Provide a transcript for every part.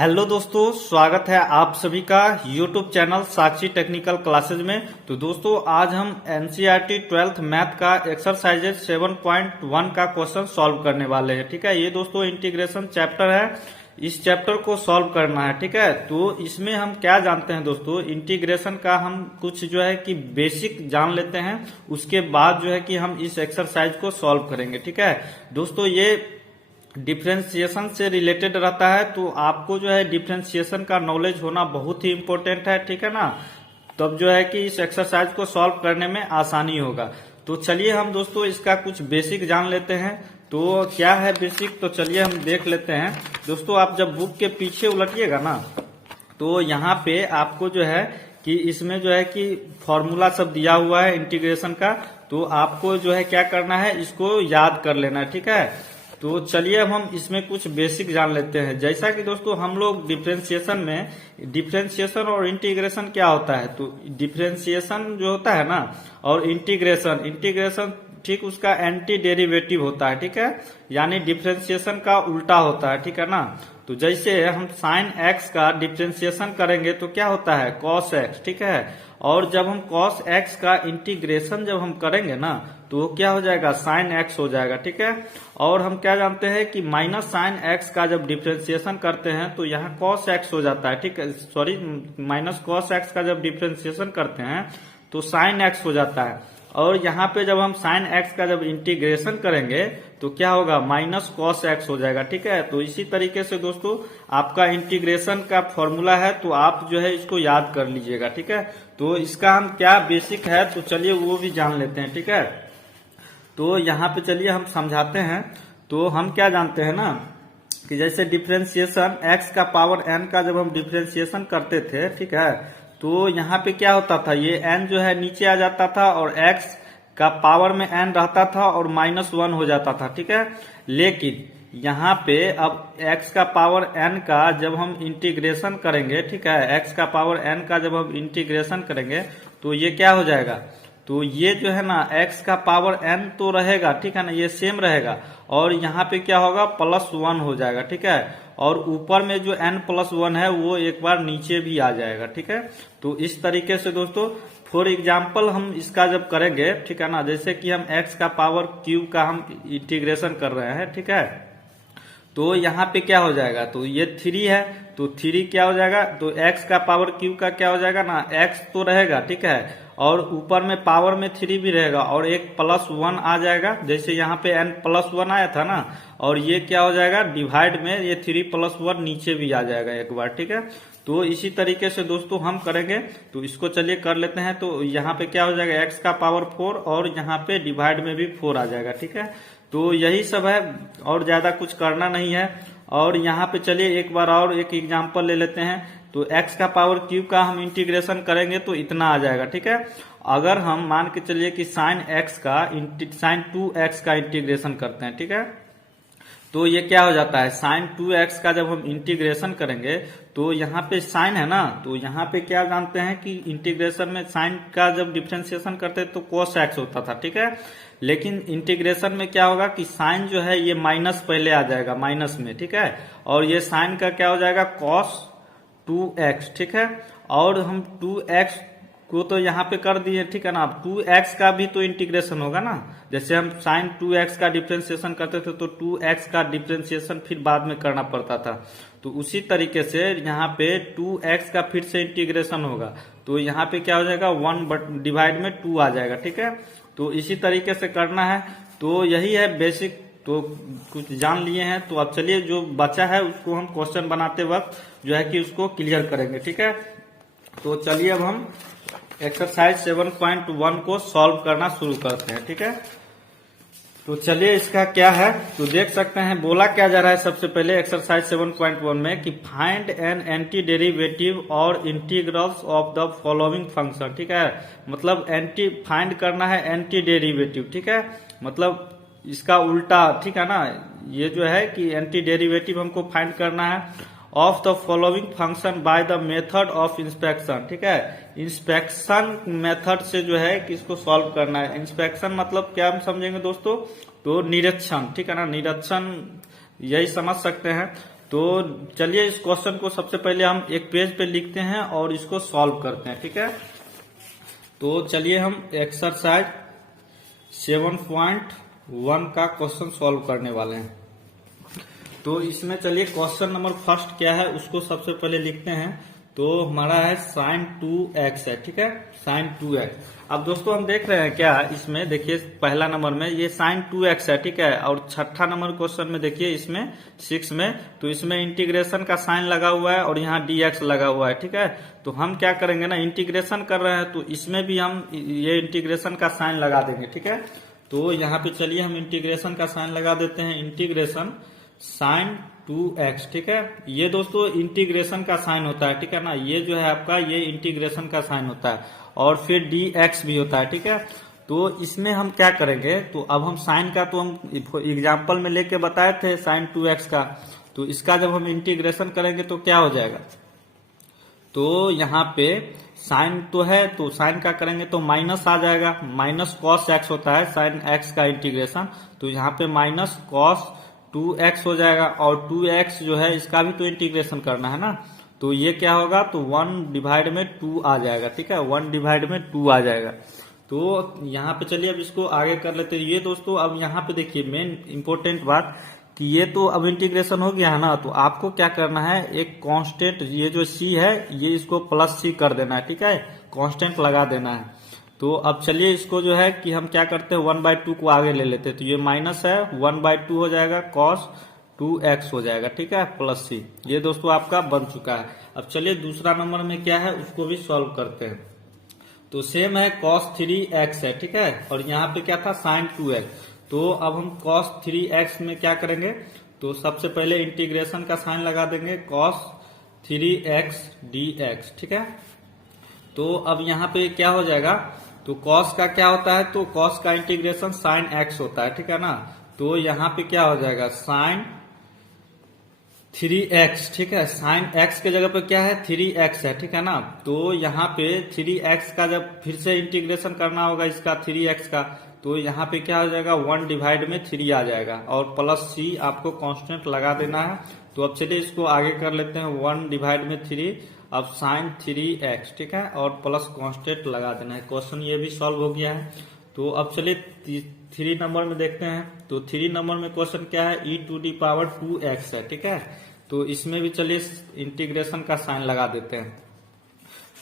Hello दोस्तों, स्वागत है आप सभी का यूट्यूब चैनल साक्षी टेक्निकल क्लासेज में। तो दोस्तों आज हम एनसीईआरटी 12th मैथ का एक्सरसाइजेज 7.1 का क्वेश्चन सॉल्व करने वाले हैं। ठीक है, ये दोस्तों इंटीग्रेशन चैप्टर है, इस चैप्टर को सॉल्व करना है। ठीक है, तो इसमें हम क्या जानते हैं दोस्तों, इंटीग्रेशन का हम कुछ जो है कि बेसिक जान लेते हैं, उसके बाद जो है कि हम इस एक्सरसाइज को सॉल्व करेंगे। ठीक है दोस्तों, ये डिफ्रेंशिएशन से रिलेटेड रहता है, तो आपको जो है डिफ्रेंशिएशन का नॉलेज होना बहुत ही इम्पोर्टेंट है। ठीक है ना, तब जो है कि इस एक्सरसाइज को सॉल्व करने में आसानी होगा। तो चलिए हम दोस्तों इसका कुछ बेसिक जान लेते हैं। तो क्या है बेसिक, तो चलिए हम देख लेते हैं। दोस्तों आप जब बुक के पीछे उलटिएगा ना, तो यहाँ पे आपको जो है कि इसमें जो है कि फॉर्मूला सब दिया हुआ है इंटीग्रेशन का, तो आपको जो है क्या करना है, इसको याद कर लेना है। ठीक है, तो चलिए अब हम इसमें कुछ बेसिक जान लेते हैं। जैसा कि दोस्तों हम लोग डिफरेंशिएशन में, डिफरेंशिएशन और इंटीग्रेशन क्या होता है, तो डिफरेंशिएशन जो होता है ना और इंटीग्रेशन, इंटीग्रेशन ठीक उसका एंटी डेरिवेटिव होता है। ठीक है, यानी डिफरेंशिएशन का उल्टा होता है। ठीक है ना, तो जैसे हम साइन एक्स का डिफरेंशिएशन करेंगे तो क्या होता है, कॉस एक्स। ठीक है, और जब हम कॉस एक्स का इंटीग्रेशन जब हम करेंगे ना, तो वो क्या हो जाएगा, साइन एक्स हो जाएगा। ठीक है, और हम क्या जानते हैं कि माइनस साइन एक्स का जब डिफरेंशिएशन करते हैं तो यहाँ कॉस एक्स हो जाता है। ठीक है, सॉरी, माइनस कॉस एक्स का जब डिफरेंशिएशन करते हैं तो साइन एक्स हो जाता है। और यहाँ पे जब हम साइन एक्स का जब इंटीग्रेशन करेंगे तो क्या होगा, माइनस कॉस एक्स हो जाएगा। ठीक है, तो इसी तरीके से दोस्तों आपका इंटीग्रेशन का फॉर्मूला है, तो आप जो है इसको याद कर लीजिएगा। ठीक है, तो इसका हम क्या बेसिक है, तो चलिए वो भी जान लेते हैं। ठीक है, तो यहाँ पे चलिए हम समझाते हैं। तो हम क्या जानते हैं ना कि जैसे डिफरेंशिएशन x का पावर n का जब हम डिफरेंशिएशन करते थे, ठीक है, तो यहाँ पे क्या होता था, ये n जो है नीचे आ जाता था और x का पावर में n रहता था और -1 हो जाता था। ठीक है, लेकिन यहाँ पे अब x का पावर n का जब हम इंटीग्रेशन करेंगे, ठीक है, x का पावर n का जब हम इंटीग्रेशन करेंगे तो ये क्या हो जाएगा, तो ये जो है ना x का पावर n तो रहेगा, ठीक है ना, ये सेम रहेगा, और यहाँ पे क्या होगा, +1 हो जाएगा। ठीक है, और ऊपर में जो n+1 है वो एक बार नीचे भी आ जाएगा। ठीक है, तो इस तरीके से दोस्तों फॉर एग्जाम्पल हम इसका जब करेंगे, ठीक है ना, जैसे कि हम x का पावर क्यूब का हम इंटीग्रेशन कर रहे हैं। ठीक है, तो यहाँ पे क्या हो जाएगा, तो ये 3 है, तो 3 क्या हो जाएगा, तो x का पावर क्यूब का क्या हो जाएगा ना, x तो रहेगा। ठीक है, और ऊपर में पावर में 3 भी रहेगा और एक +1 आ जाएगा, जैसे यहाँ पे n+1 आया था ना, और ये क्या हो जाएगा, डिवाइड में ये 3+1 नीचे भी आ जाएगा एक बार। ठीक है, तो इसी तरीके से दोस्तों हम करेंगे, तो इसको चलिए कर लेते हैं। तो यहाँ पे क्या हो जाएगा, x का पावर 4 और यहाँ पे डिवाइड में भी 4 आ जाएगा। ठीक है, तो यही सब है और ज्यादा कुछ करना नहीं है। और यहाँ पे चलिए एक बार और एक एग्जांपल ले लेते हैं। तो x का पावर क्यूब का हम इंटीग्रेशन करेंगे तो इतना आ जाएगा। ठीक है, अगर हम मान के चलिए कि साइन 2x का इंटीग्रेशन करते हैं, ठीक है, तो ये क्या हो जाता है, साइन 2x का जब हम इंटीग्रेशन करेंगे तो यहाँ पे साइन है ना, तो यहाँ पे क्या जानते हैं कि इंटीग्रेशन में साइन का जब डिफरेंशिएशन करते तो cos x होता था। ठीक है, लेकिन इंटीग्रेशन में क्या होगा कि साइन जो है ये माइनस पहले आ जाएगा, माइनस में। ठीक है, और ये साइन का क्या हो जाएगा, cos 2x। ठीक है, और हम 2x को तो यहाँ पे कर दिए, ठीक है ना, अब 2x का भी तो इंटीग्रेशन होगा ना, जैसे हम साइन 2x का डिफरेंशिएशन करते थे तो 2x का डिफरेंशिएशन फिर बाद में करना पड़ता था, तो उसी तरीके से यहाँ पे 2x का फिर से इंटीग्रेशन होगा, तो यहाँ पे क्या हो जाएगा, 1 डिवाइड में 2 आ जाएगा। ठीक है, तो इसी तरीके से करना है। तो यही है बेसिक, तो कुछ जान लिए हैं। तो अब चलिए जो बचा है उसको हम क्वेश्चन बनाते वक्त जो है कि उसको क्लियर करेंगे। ठीक है, तो चलिए अब हम एक्सरसाइज 7.1 को सॉल्व करना शुरू करते हैं। ठीक है, तो चलिए इसका क्या है, तो देख सकते हैं बोला क्या जा रहा है सबसे पहले एक्सरसाइज 7.1 में कि फाइंड एन एंटी डेरिवेटिव और integrals of the following function. ठीक है, मतलब फाइंड करना है एंटी डेरिवेटिव। ठीक है, मतलब इसका उल्टा। ठीक है ना, ये जो है कि एंटी डेरिवेटिव हमको फाइंड करना है of the following function by the method of inspection. ठीक है, इंस्पेक्शन मेथड से जो है कि इसको सॉल्व करना है। इंस्पेक्शन मतलब क्या हम समझेंगे दोस्तों, तो निरीक्षण। ठीक है ना, निरीक्षण यही समझ सकते हैं। तो चलिए इस क्वेश्चन को सबसे पहले हम एक पेज पे लिखते हैं और इसको सॉल्व करते हैं, ठीक है। तो चलिए हम एक्सरसाइज 7.1 का क्वेश्चन सॉल्व करने वाले हैं। तो इसमें चलिए क्वेश्चन नंबर फर्स्ट क्या है उसको सबसे पहले लिखते हैं। तो हमारा है sin 2x है, ठीक है, sin 2x। अब दोस्तों हम देख रहे हैं क्या इसमें, देखिए पहला नंबर में ये sin 2x है, ठीक है, और छठा नंबर क्वेश्चन में देखिए इसमें 6 में, तो इसमें इंटीग्रेशन का साइन लगा हुआ है और यहाँ dx लगा हुआ है, ठीक है। तो हम क्या करेंगे ना, इंटीग्रेशन कर रहे हैं तो इसमें भी हम ये इंटीग्रेशन का साइन लगा देंगे, ठीक है। तो यहाँ पे चलिए हम इंटीग्रेशन का साइन लगा देते हैं, इंटीग्रेशन sin 2x, ठीक है। ये दोस्तों इंटीग्रेशन का साइन होता है, ठीक है ना, ये जो है आपका ये इंटीग्रेशन का साइन होता है और फिर dx भी होता है, ठीक है। तो इसमें हम क्या करेंगे, तो अब हम साइन का तो हम एग्जाम्पल में लेके बताए थे sin 2x का, तो इसका जब हम इंटीग्रेशन करेंगे तो क्या हो जाएगा, तो यहाँ पे साइन तो है, तो साइन का करेंगे तो माइनस आ जाएगा, माइनस कॉस एक्स होता है साइन एक्स का इंटीग्रेशन, तो यहाँ पे माइनस कॉस 2x हो जाएगा और 2x जो है इसका भी तो इंटीग्रेशन करना है ना, तो ये क्या होगा, तो 1 डिवाइड में 2 आ जाएगा, ठीक है, 1 डिवाइड में 2 आ जाएगा। तो यहाँ पे चलिए अब इसको आगे कर लेते हैं। ये दोस्तों अब यहाँ पे देखिए मेन इंपॉर्टेंट बात कि ये तो अब इंटीग्रेशन हो गया है ना, तो आपको क्या करना है, एक कांस्टेंट ये जो c है ये इसको प्लस c कर देना है, ठीक है, कांस्टेंट लगा देना है। तो अब चलिए इसको जो है कि हम क्या करते हैं 1/2 को आगे ले लेते हैं, तो ये माइनस है 1/2 हो जाएगा, cos 2x हो जाएगा, ठीक है, प्लस c। ये दोस्तों आपका बन चुका है। अब चलिए दूसरा नंबर में क्या है उसको भी सॉल्व करते हैं। तो सेम है cos 3x है, ठीक है, और यहाँ पे क्या था sin 2x। तो अब हम cos 3x में क्या करेंगे, तो सबसे पहले इंटीग्रेशन का साइन लगा देंगे, cos 3x dx, ठीक है। तो अब यहाँ पे क्या हो जाएगा, तो cos का क्या होता है, तो cos का इंटीग्रेशन sin x होता है, ठीक है ना। तो यहाँ पे क्या हो जाएगा sin 3x, ठीक है, sin x के जगह पे क्या है 3x है, ठीक है ना। तो यहाँ पे 3x का जब फिर से इंटीग्रेशन करना होगा इसका 3x का, तो यहाँ पे क्या हो जाएगा 1 डिवाइड में 3 आ जाएगा और प्लस c आपको कांस्टेंट लगा देना है। तो अब चलिए इसको आगे कर लेते हैं, 1 डिवाइड में 3, अब sin 3x, ठीक है, और प्लस कांस्टेंट लगा देना है। क्वेश्चन ये भी सॉल्व हो गया है। तो अब चलिए 3 नंबर में देखते हैं। तो 3 नंबर में क्वेश्चन क्या है, e⁻²x है, ठीक है। तो इसमें भी चलिए इंटीग्रेशन का साइन लगा देते हैं।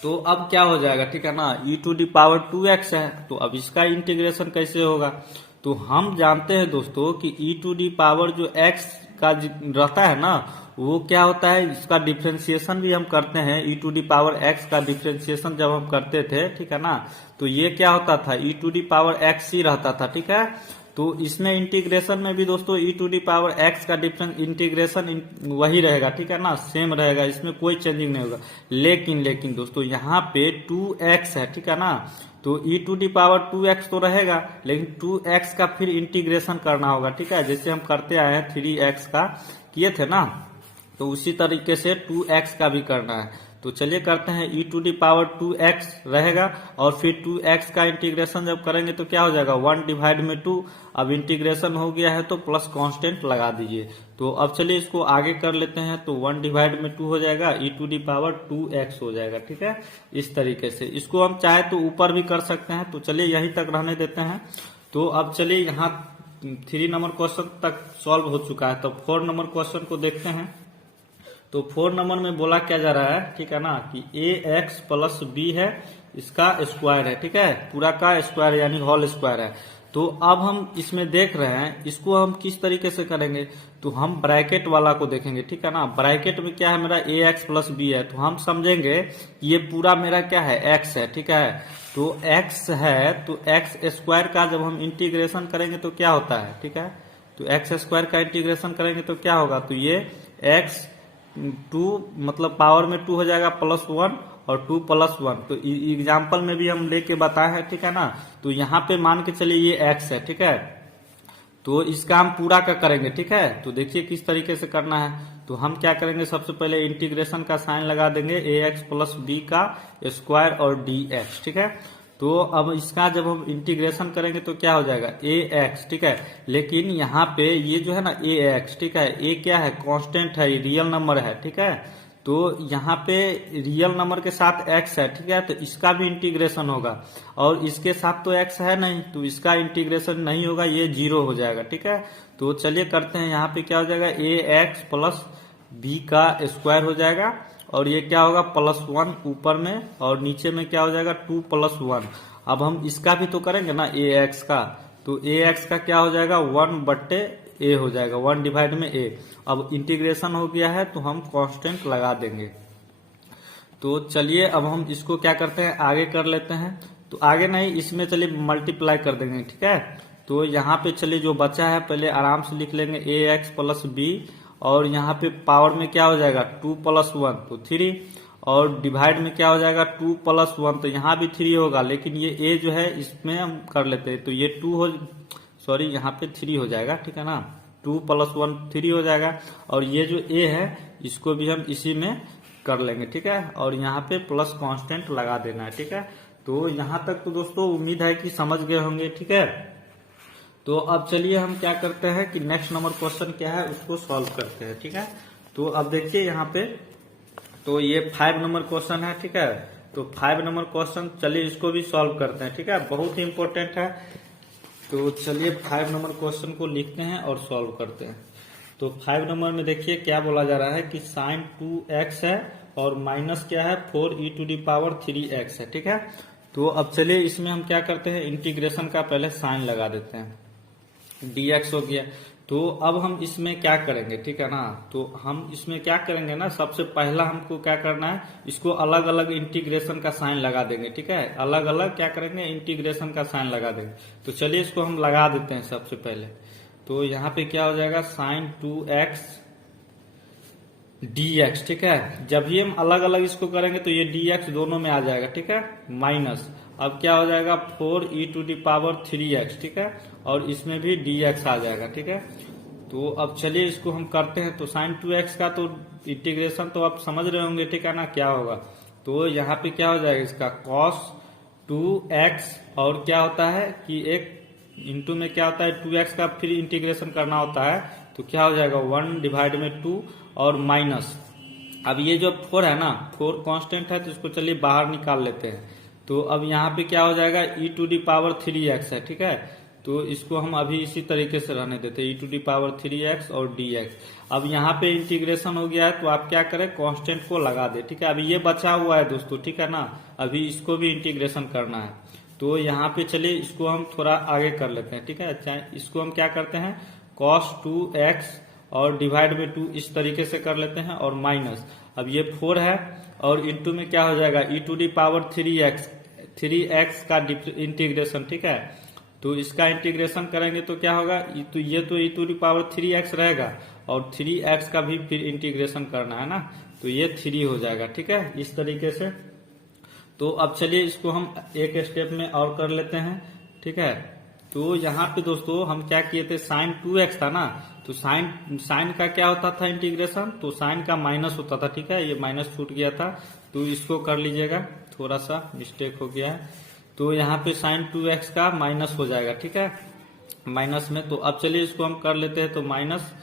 तो अब क्या हो जाएगा, ठीक है ना, e⁻²x है, तो अब इसका इंटीग्रेशन कैसे होगा, तो हम जानते हैं दोस्तों कि e⁻ जो x का रहता है ना, वो क्या होता है, इसका डिफ्रेंसिएशन भी हम करते हैं, e⁻x का डिफ्रेंसिएशन जब हम करते थे, ठीक है ना, तो ये क्या होता था e⁻x ही रहता था, ठीक है। तो इसमें इंटीग्रेशन में भी दोस्तों e⁻x का डिफरेंस इंटीग्रेशन वही रहेगा, ठीक है ना, सेम रहेगा, इसमें कोई चेंजिंग नहीं होगा। लेकिन दोस्तों यहाँ पे 2x है, ठीक है ना, तो e⁻2x तो रहेगा, लेकिन 2x का फिर इंटीग्रेशन करना होगा, ठीक है, जैसे हम करते आए हैं 3x का किए थे ना, तो उसी तरीके से 2x का भी करना है। तो चलिए करते हैं, e⁻2x रहेगा और फिर 2x का इंटीग्रेशन जब करेंगे तो क्या हो जाएगा 1 डिवाइड में 2। अब इंटीग्रेशन हो गया है तो प्लस कांस्टेंट लगा दीजिए। तो अब चलिए इसको आगे कर लेते हैं, तो 1 डिवाइड में 2 हो जाएगा, e⁻2x हो जाएगा, ठीक है। इस तरीके से इसको हम चाहे तो ऊपर भी कर सकते हैं, तो चलिए यहीं तक रहने देते हैं। तो अब चलिए यहाँ 3 नंबर क्वेश्चन तक सॉल्व हो चुका है। तो 4 नंबर क्वेश्चन को देखते हैं। तो 4 नंबर में बोला क्या जा रहा है, ठीक है ना, कि ax प्लस b है, इसका स्क्वायर है, ठीक है, पूरा का स्क्वायर यानी होल स्क्वायर है। तो अब हम इसमें देख रहे हैं इसको हम किस तरीके से करेंगे, तो हम ब्रैकेट वाला को देखेंगे, ठीक है ना। ब्रैकेट में क्या है मेरा ax प्लस b है, तो हम समझेंगे ये पूरा मेरा क्या है x है, ठीक है। तो x है तो x स्क्वायर का जब हम इंटीग्रेशन करेंगे तो क्या होता है, ठीक है, तो x स्क्वायर का इंटीग्रेशन करेंगे तो क्या होगा, तो ये x 2 मतलब पावर में 2 हो जाएगा प्लस 1 और 2 प्लस 1। तो एग्जाम्पल में भी हम लेके बताए हैं, ठीक है ना। तो यहाँ पे मान के चलिए ये x है, ठीक है, तो इसका हम पूरा का करेंगे, ठीक है। तो देखिए किस तरीके से करना है। तो हम क्या करेंगे, सबसे पहले इंटीग्रेशन का साइन लगा देंगे ax प्लस b का स्क्वायर और dx, ठीक है। तो अब इसका जब हम इंटीग्रेशन करेंगे तो क्या हो जाएगा ए एक्स, ठीक है। लेकिन यहाँ पे ये जो है ना ए एक्स, ठीक है, ए क्या है, कांस्टेंट है, रियल नंबर है, ठीक है। तो यहाँ पे रियल नंबर के साथ एक्स है, ठीक है, तो इसका भी इंटीग्रेशन होगा, और इसके साथ तो एक्स है नहीं, तो इसका इंटीग्रेशन नहीं होगा, ये जीरो हो जाएगा, ठीक है। तो चलिए करते हैं, यहाँ पे क्या हो जाएगा, ए एक्स प्लस बी का स्क्वायर हो जाएगा, और ये क्या होगा +1 ऊपर में, और नीचे में क्या हो जाएगा 2 + 1। अब हम इसका भी तो करेंगे ना ए एक्स का, तो ए एक्स का क्या हो जाएगा 1/a हो जाएगा, 1/a। अब इंटीग्रेशन हो गया है तो हम कांस्टेंट लगा देंगे। तो चलिए अब हम इसको क्या करते हैं, आगे कर लेते हैं। तो आगे नहीं, इसमें चलिए मल्टीप्लाई कर देंगे, ठीक है। तो यहाँ पे चलिए जो बचा है पहले आराम से लिख लेंगे, ए एक्स प्लस बी, और यहाँ पे पावर में क्या हो जाएगा 2 + 1 तो 3, और डिवाइड में क्या हो जाएगा 2 + 1, तो यहाँ भी 3 होगा, लेकिन ये ए जो है इसमें हम कर लेते हैं, तो ये 2 हो, सॉरी यहाँ पे 3 हो जाएगा, ठीक है ना, 2 + 1 3 हो जाएगा, और ये जो ए है इसको भी हम इसी में कर लेंगे, ठीक है, और यहाँ पे प्लस कांस्टेंट लगा देना है, ठीक है। तो यहाँ तक तो दोस्तों उम्मीद है कि समझ गए होंगे, ठीक है। तो अब चलिए हम क्या करते हैं कि नेक्स्ट नंबर क्वेश्चन क्या है उसको सॉल्व करते हैं, ठीक है। तो अब देखिए यहाँ पे, तो ये 5 नंबर क्वेश्चन है, ठीक है। तो 5 नंबर क्वेश्चन, चलिए इसको भी सॉल्व करते हैं, ठीक है, बहुत ही इंपॉर्टेंट है। तो चलिए 5 नंबर क्वेश्चन को लिखते हैं और सॉल्व करते हैं। तो 5 नंबर में देखिए क्या बोला जा रहा है कि sin 2x है, और माइनस क्या है 4e⁻3x है, ठीक है। तो अब चलिए इसमें हम क्या करते हैं, इंटीग्रेशन का पहले साइन लगा देते हैं, dx हो गया। तो अब हम इसमें क्या करेंगे, ठीक है ना, तो हम इसमें क्या करेंगे ना, सबसे पहला हमको क्या करना है, इसको अलग अलग इंटीग्रेशन का साइन लगा देंगे, ठीक है, अलग अलग क्या करेंगे इंटीग्रेशन का साइन लगा देंगे। तो चलिए इसको हम लगा देते हैं सबसे पहले। तो यहाँ पे क्या हो जाएगा sin 2x dx, ठीक है। जब भी हम अलग अलग इसको करेंगे तो ये dx दोनों में आ जाएगा, ठीक है, माइनस, अब क्या हो जाएगा 4e⁻3x, ठीक है, और इसमें भी dx आ जाएगा, ठीक है। तो अब चलिए इसको हम करते हैं। तो sin 2x का तो इंटीग्रेशन तो आप समझ रहे होंगे, ठीक है ना, क्या होगा। तो यहाँ पे क्या हो जाएगा इसका cos 2x, और क्या होता है कि एक इंटू में क्या होता है 2x का फिर इंटीग्रेशन करना होता है, तो क्या हो जाएगा 1/2 और माइनस, अब ये जो 4 है ना, 4 कांस्टेंट है, तो इसको चलिए बाहर निकाल लेते हैं। तो अब यहाँ पे क्या हो जाएगा e⁻3x है, ठीक है। तो इसको हम अभी इसी तरीके से रहने देते हैं, e⁻3x और dx। अब यहाँ पे इंटीग्रेशन हो गया है, तो आप क्या करें कांस्टेंट को लगा दे, ठीक है। अभी ये बचा हुआ है दोस्तों, ठीक है ना, अभी इसको भी इंटीग्रेशन करना है। तो यहाँ पे चलिए इसको हम थोड़ा आगे कर लेते हैं, ठीक है। अच्छा, इसको हम क्या करते हैं cos 2x और डिवाइड में 2 इस तरीके से कर लेते हैं, और माइनस, अब ये 4 है, और इंटू में क्या हो जाएगा e⁻3x का इंटीग्रेशन, ठीक है। तो इसका इंटीग्रेशन करेंगे तो क्या होगा, तो ये तो e⁻3x रहेगा, और 3x का भी फिर इंटीग्रेशन करना है ना, तो ये 3 हो जाएगा, ठीक है, इस तरीके से। तो अब चलिए इसको हम एक स्टेप में और कर लेते हैं, ठीक है। तो यहाँ पे दोस्तों हम क्या किए थे, sin 2x था ना, तो साइन का क्या होता था इंटीग्रेशन, तो साइन का माइनस होता था, ठीक है, ये माइनस छूट गया था, तो इसको कर लीजिएगा, थोड़ा सा मिस्टेक हो गया है। तो यहाँ पे sin 2x का माइनस हो जाएगा, ठीक है, माइनस में। तो अब चलिए इसको हम कर लेते हैं, तो माइनस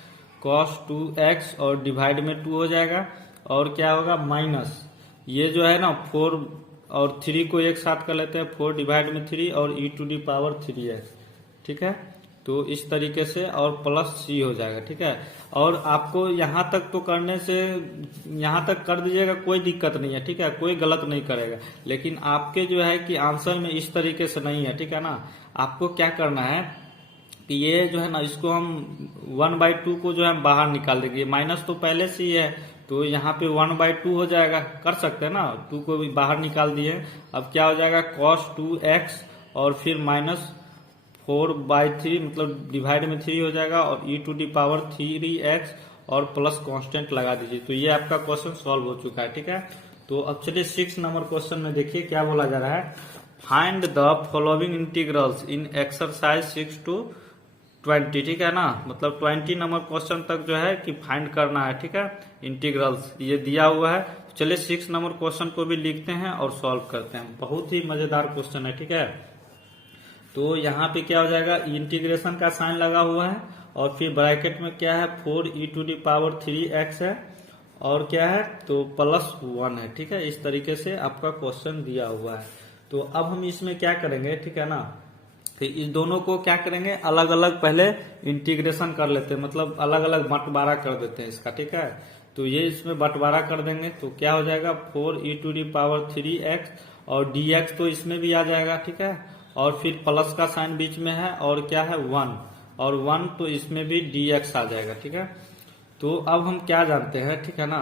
cos 2x और डिवाइड में 2 हो जाएगा, और क्या होगा माइनस, ये जो है ना 4 और 3 को एक साथ कर लेते हैं, 4 डिवाइड में 3 और e⁻3x, ठीक है। तो इस तरीके से, और प्लस c हो जाएगा, ठीक है। और आपको यहाँ तक तो करने से, यहाँ तक कर दीजिएगा, कोई दिक्कत नहीं है, ठीक है, कोई गलत नहीं करेगा। लेकिन आपके जो है कि आंसर में इस तरीके से नहीं है, ठीक है ना। आपको क्या करना है कि ये जो है ना, इसको हम 1/2 को जो है बाहर निकाल देंगे, माइनस तो पहले से ही है, तो यहाँ पे 1/2 हो जाएगा, कर सकते हैं ना, 2 को भी बाहर निकाल दिए। अब क्या हो जाएगा cos 2x और फिर माइनस 4/3, मतलब डिवाइड में 3 हो जाएगा, और e⁻3x और प्लस कांस्टेंट लगा दीजिए। तो ये आपका क्वेश्चन सॉल्व हो चुका है, ठीक है। तो अब चलिए 6 नंबर क्वेश्चन में देखिए क्या बोला जा रहा है, find the following integrals in exercise 6 to 20, ठीक है ना, मतलब 20 नंबर क्वेश्चन तक जो है कि फाइंड करना है, ठीक है, इंटीग्रल्स ये दिया हुआ है। चलिए 6 नंबर क्वेश्चन को भी लिखते हैं और सॉल्व करते हैं। बहुत ही मजेदार क्वेश्चन है, ठीक है। तो यहाँ पे क्या हो जाएगा, इंटीग्रेशन का साइन लगा हुआ है और फिर ब्रैकेट में क्या है 4e⁻³ है और क्या है तो +1 है, ठीक है। इस तरीके से आपका क्वेश्चन दिया हुआ है। तो अब हम इसमें क्या करेंगे, ठीक है ना, तो इस दोनों को क्या करेंगे, अलग अलग पहले इंटीग्रेशन कर लेते हैं, मतलब अलग अलग बंटवारा कर देते हैं इसका, ठीक है। तो ये इसमें बंटवारा कर देंगे तो क्या हो जाएगा 4e⁻³ और dx तो इसमें भी आ जाएगा, ठीक है। और फिर प्लस का साइन बीच में है और क्या है 1 और 1 तो इसमें भी dx आ जाएगा, ठीक है। तो अब हम क्या जानते हैं, ठीक है ना,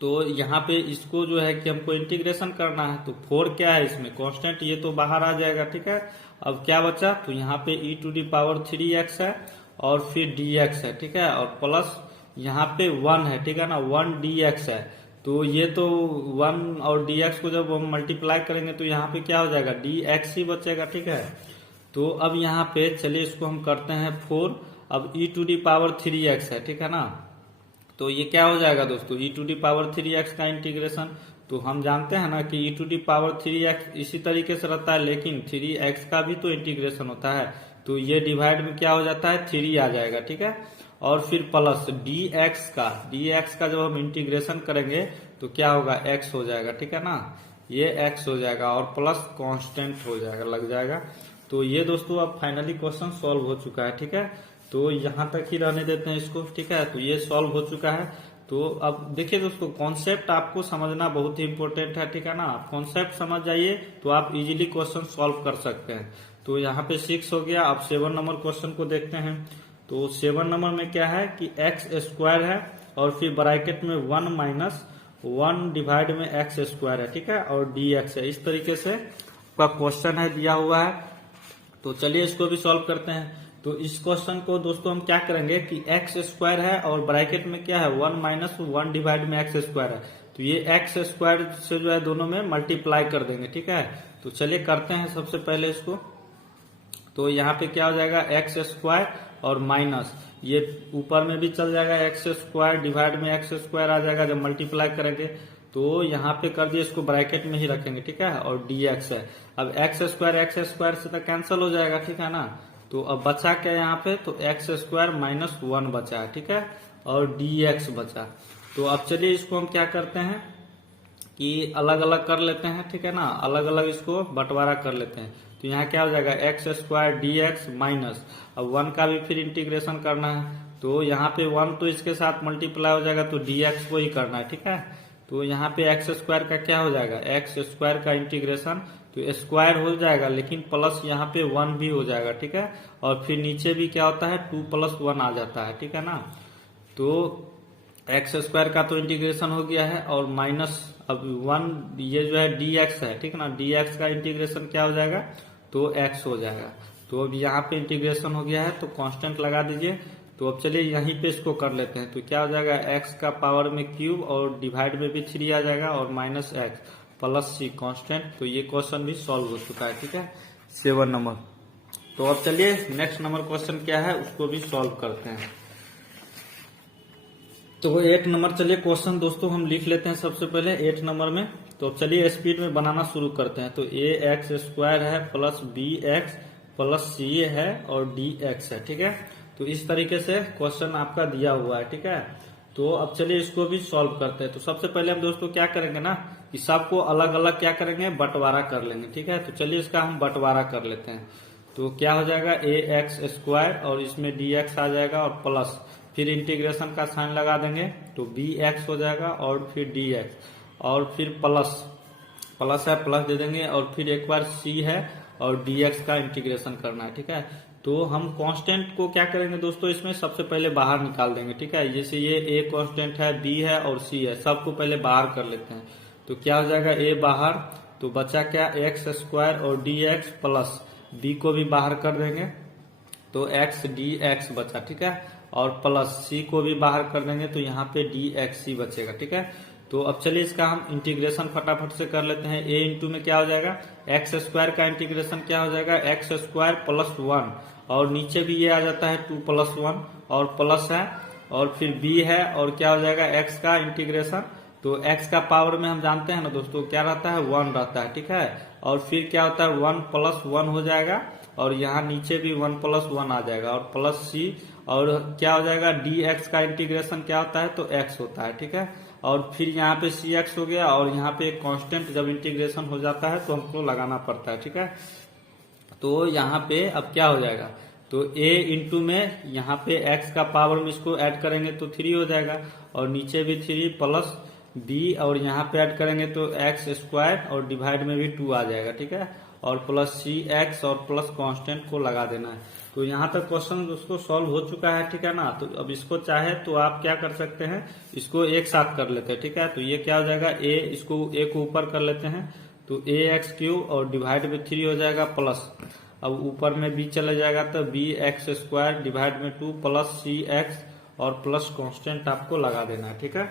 तो यहाँ पे इसको जो है कि हमको इंटीग्रेशन करना है तो 4 क्या है इसमें कांस्टेंट, ये तो बाहर आ जाएगा, ठीक है। अब क्या बचा, तो यहाँ पे e⁻³ है और फिर dx है, ठीक है, और प्लस यहाँ पे 1 है, ठीक है ना, 1 dx है। तो ये तो 1 और dx को जब हम मल्टीप्लाई करेंगे तो यहाँ पे क्या हो जाएगा dx ही बचेगा, ठीक है। तो अब यहाँ पे चलिए इसको हम करते हैं 4, अब e⁻³ है, ठीक है ना। तो ये क्या हो जाएगा दोस्तों e⁻³ का इंटीग्रेशन, तो हम जानते हैं ना कि e⁻³ इसी तरीके से रहता है, लेकिन 3x का भी तो इंटीग्रेशन होता है, तो ये डिवाइड में क्या हो जाता है 3 आ जाएगा, ठीक है। और फिर प्लस dx का जब हम इंटीग्रेशन करेंगे तो क्या होगा x हो जाएगा, ठीक है ना, ये x हो जाएगा और प्लस कांस्टेंट हो जाएगा, लग जाएगा। तो ये दोस्तों अब फाइनली क्वेश्चन सॉल्व हो चुका है, ठीक है। तो यहाँ तक ही रहने देते हैं इसको, ठीक है। तो ये सॉल्व हो चुका है। तो अब देखिए दोस्तों, कॉन्सेप्ट आपको समझना बहुत ही इंपॉर्टेंट है, ठीक है ना। आप कॉन्सेप्ट समझ जाइए तो आप इजीली क्वेश्चन सॉल्व कर सकते हैं। तो यहाँ पे 6 हो गया। अब 7 नंबर क्वेश्चन को देखते हैं। तो 7 नंबर में क्या है कि x² है और फिर ब्रैकेट में 1 - 1 डिवाइड में x² है, ठीक है, और dx है। इस तरीके से आपका क्वेश्चन है दिया हुआ है। तो चलिए इसको भी सॉल्व करते हैं। तो इस क्वेश्चन को दोस्तों हम क्या करेंगे कि x² है और ब्रैकेट में क्या है 1 - 1 डिवाइड में x² है, तो ये x² से जो है दोनों में मल्टीप्लाई कर देंगे, ठीक है। तो चलिए करते हैं सबसे पहले इसको। तो यहाँ पे क्या हो जाएगा x² और माइनस ये ऊपर में भी चल जाएगा x² डिवाइड में x² आ जाएगा जब मल्टीप्लाई करेंगे। तो यहाँ पे कर दिए, इसको ब्रैकेट में ही रखेंगे, ठीक है, और dx है। अब x² से तो कैंसिल हो जाएगा, ठीक है ना। तो अब बचा क्या यहाँ पे, तो x² - 1 बचा है, ठीक है, और dx बचा। तो अब चलिए इसको हम क्या करते हैं कि अलग अलग कर लेते हैं, ठीक है ना, अलग अलग इसको बंटवारा कर लेते हैं। तो यहाँ क्या हो जाएगा x² dx माइनस, अब 1 का भी फिर इंटीग्रेशन करना है। तो यहाँ पे 1 तो इसके साथ मल्टीप्लाई हो जाएगा तो dx को ही करना है, ठीक है। तो यहाँ पे x² का क्या हो जाएगा x² का इंटीग्रेशन, तो स्क्वायर हो जाएगा लेकिन प्लस यहाँ पे 1 भी हो जाएगा, ठीक है। और फिर नीचे भी क्या होता है 2 + 1 आ जाता है, ठीक है ना। तो x² का तो इंटीग्रेशन हो गया है और माइनस अब 1 ये जो है dx है, ठीक है ना, dx का इंटीग्रेशन क्या हो जाएगा तो x हो जाएगा। तो अब यहाँ पे इंटीग्रेशन हो गया है तो कांस्टेंट लगा दीजिए। तो अब चलिए यहीं पे इसको कर लेते हैं। तो क्या हो जाएगा x का पावर में क्यूब और डिवाइड में भी 3 आ जाएगा और -x प्लस c कांस्टेंट। तो ये क्वेश्चन भी सॉल्व हो चुका है, ठीक है, 7 नंबर। तो अब चलिए नेक्स्ट नंबर क्वेश्चन क्या है उसको भी सॉल्व करते हैं। तो 8 नंबर चलिए क्वेश्चन दोस्तों हम लिख लेते हैं सबसे पहले 8 नंबर में। तो अब चलिए स्पीड में बनाना शुरू करते हैं। तो ax² है प्लस bx प्लस c है और dx है, ठीक है। तो इस तरीके से क्वेश्चन आपका दिया हुआ है, ठीक है। तो अब चलिए इसको भी सॉल्व करते हैं। तो सबसे पहले हम दोस्तों क्या करेंगे ना कि सबको अलग अलग क्या करेंगे बंटवारा कर लेंगे, ठीक है। तो चलिए इसका हम बंटवारा कर लेते हैं। तो क्या हो जाएगा ax² और इसमें dx आ जाएगा और प्लस फिर इंटीग्रेशन का साइन लगा देंगे तो bx हो जाएगा और फिर dx और फिर प्लस है प्लस दे देंगे और फिर एक बार c है और dx का इंटीग्रेशन करना है, ठीक है। तो हम कांस्टेंट को क्या करेंगे दोस्तों इसमें सबसे पहले बाहर निकाल देंगे, ठीक है। जैसे ये a कांस्टेंट है, b है और c है, सबको पहले बाहर कर लेते हैं। तो क्या हो जाएगा a बाहर, तो बचा क्या x² और dx प्लस b को भी बाहर कर देंगे तो x dx बचा, ठीक है, और प्लस c को भी बाहर कर देंगे तो यहाँ पे dxc बचेगा, ठीक है। तो अब चलिए इसका हम इंटीग्रेशन फटाफट से कर लेते हैं। a इंटू में क्या हो जाएगा x² का इंटीग्रेशन क्या हो जाएगा x² प्लस 1 और नीचे भी ये आ जाता है 2+1 और प्लस है और फिर b है और क्या हो जाएगा x का इंटीग्रेशन। तो x का पावर में हम जानते हैं ना दोस्तों क्या रहता है 1 रहता है, ठीक है। और फिर क्या होता है 1+1 हो जाएगा और यहाँ नीचे भी 1+1 आ जाएगा और प्लस c और क्या हो जाएगा dx का इंटीग्रेशन क्या होता है तो x होता है, ठीक है। और फिर यहाँ पे cx हो गया और यहाँ पे कांस्टेंट जब इंटीग्रेशन हो जाता है तो हमको लगाना पड़ता है, ठीक है। तो यहाँ पे अब क्या हो जाएगा तो a इंटू में यहाँ पे x का पावर में इसको ऐड करेंगे तो 3 हो जाएगा और नीचे भी 3 प्लस b और यहाँ पे ऐड करेंगे तो x² और डिवाइड में भी 2 आ जाएगा, ठीक है। और प्लस cx और प्लस कांस्टेंट को लगा देना है। तो यहाँ तक क्वेश्चन दोस्तों सॉल्व हो चुका है, ठीक है ना। तो अब इसको चाहे तो आप क्या कर सकते हैं, इसको एक साथ कर लेते हैं, ठीक है। तो ये क्या हो जाएगा इसको a को ऊपर कर लेते हैं तो ax³ और डिवाइड में 3 हो जाएगा प्लस अब ऊपर में b चले जाएगा तो bx² डिवाइड में 2 प्लस cx और प्लस कांस्टेंट आपको लगा देना है, ठीक है।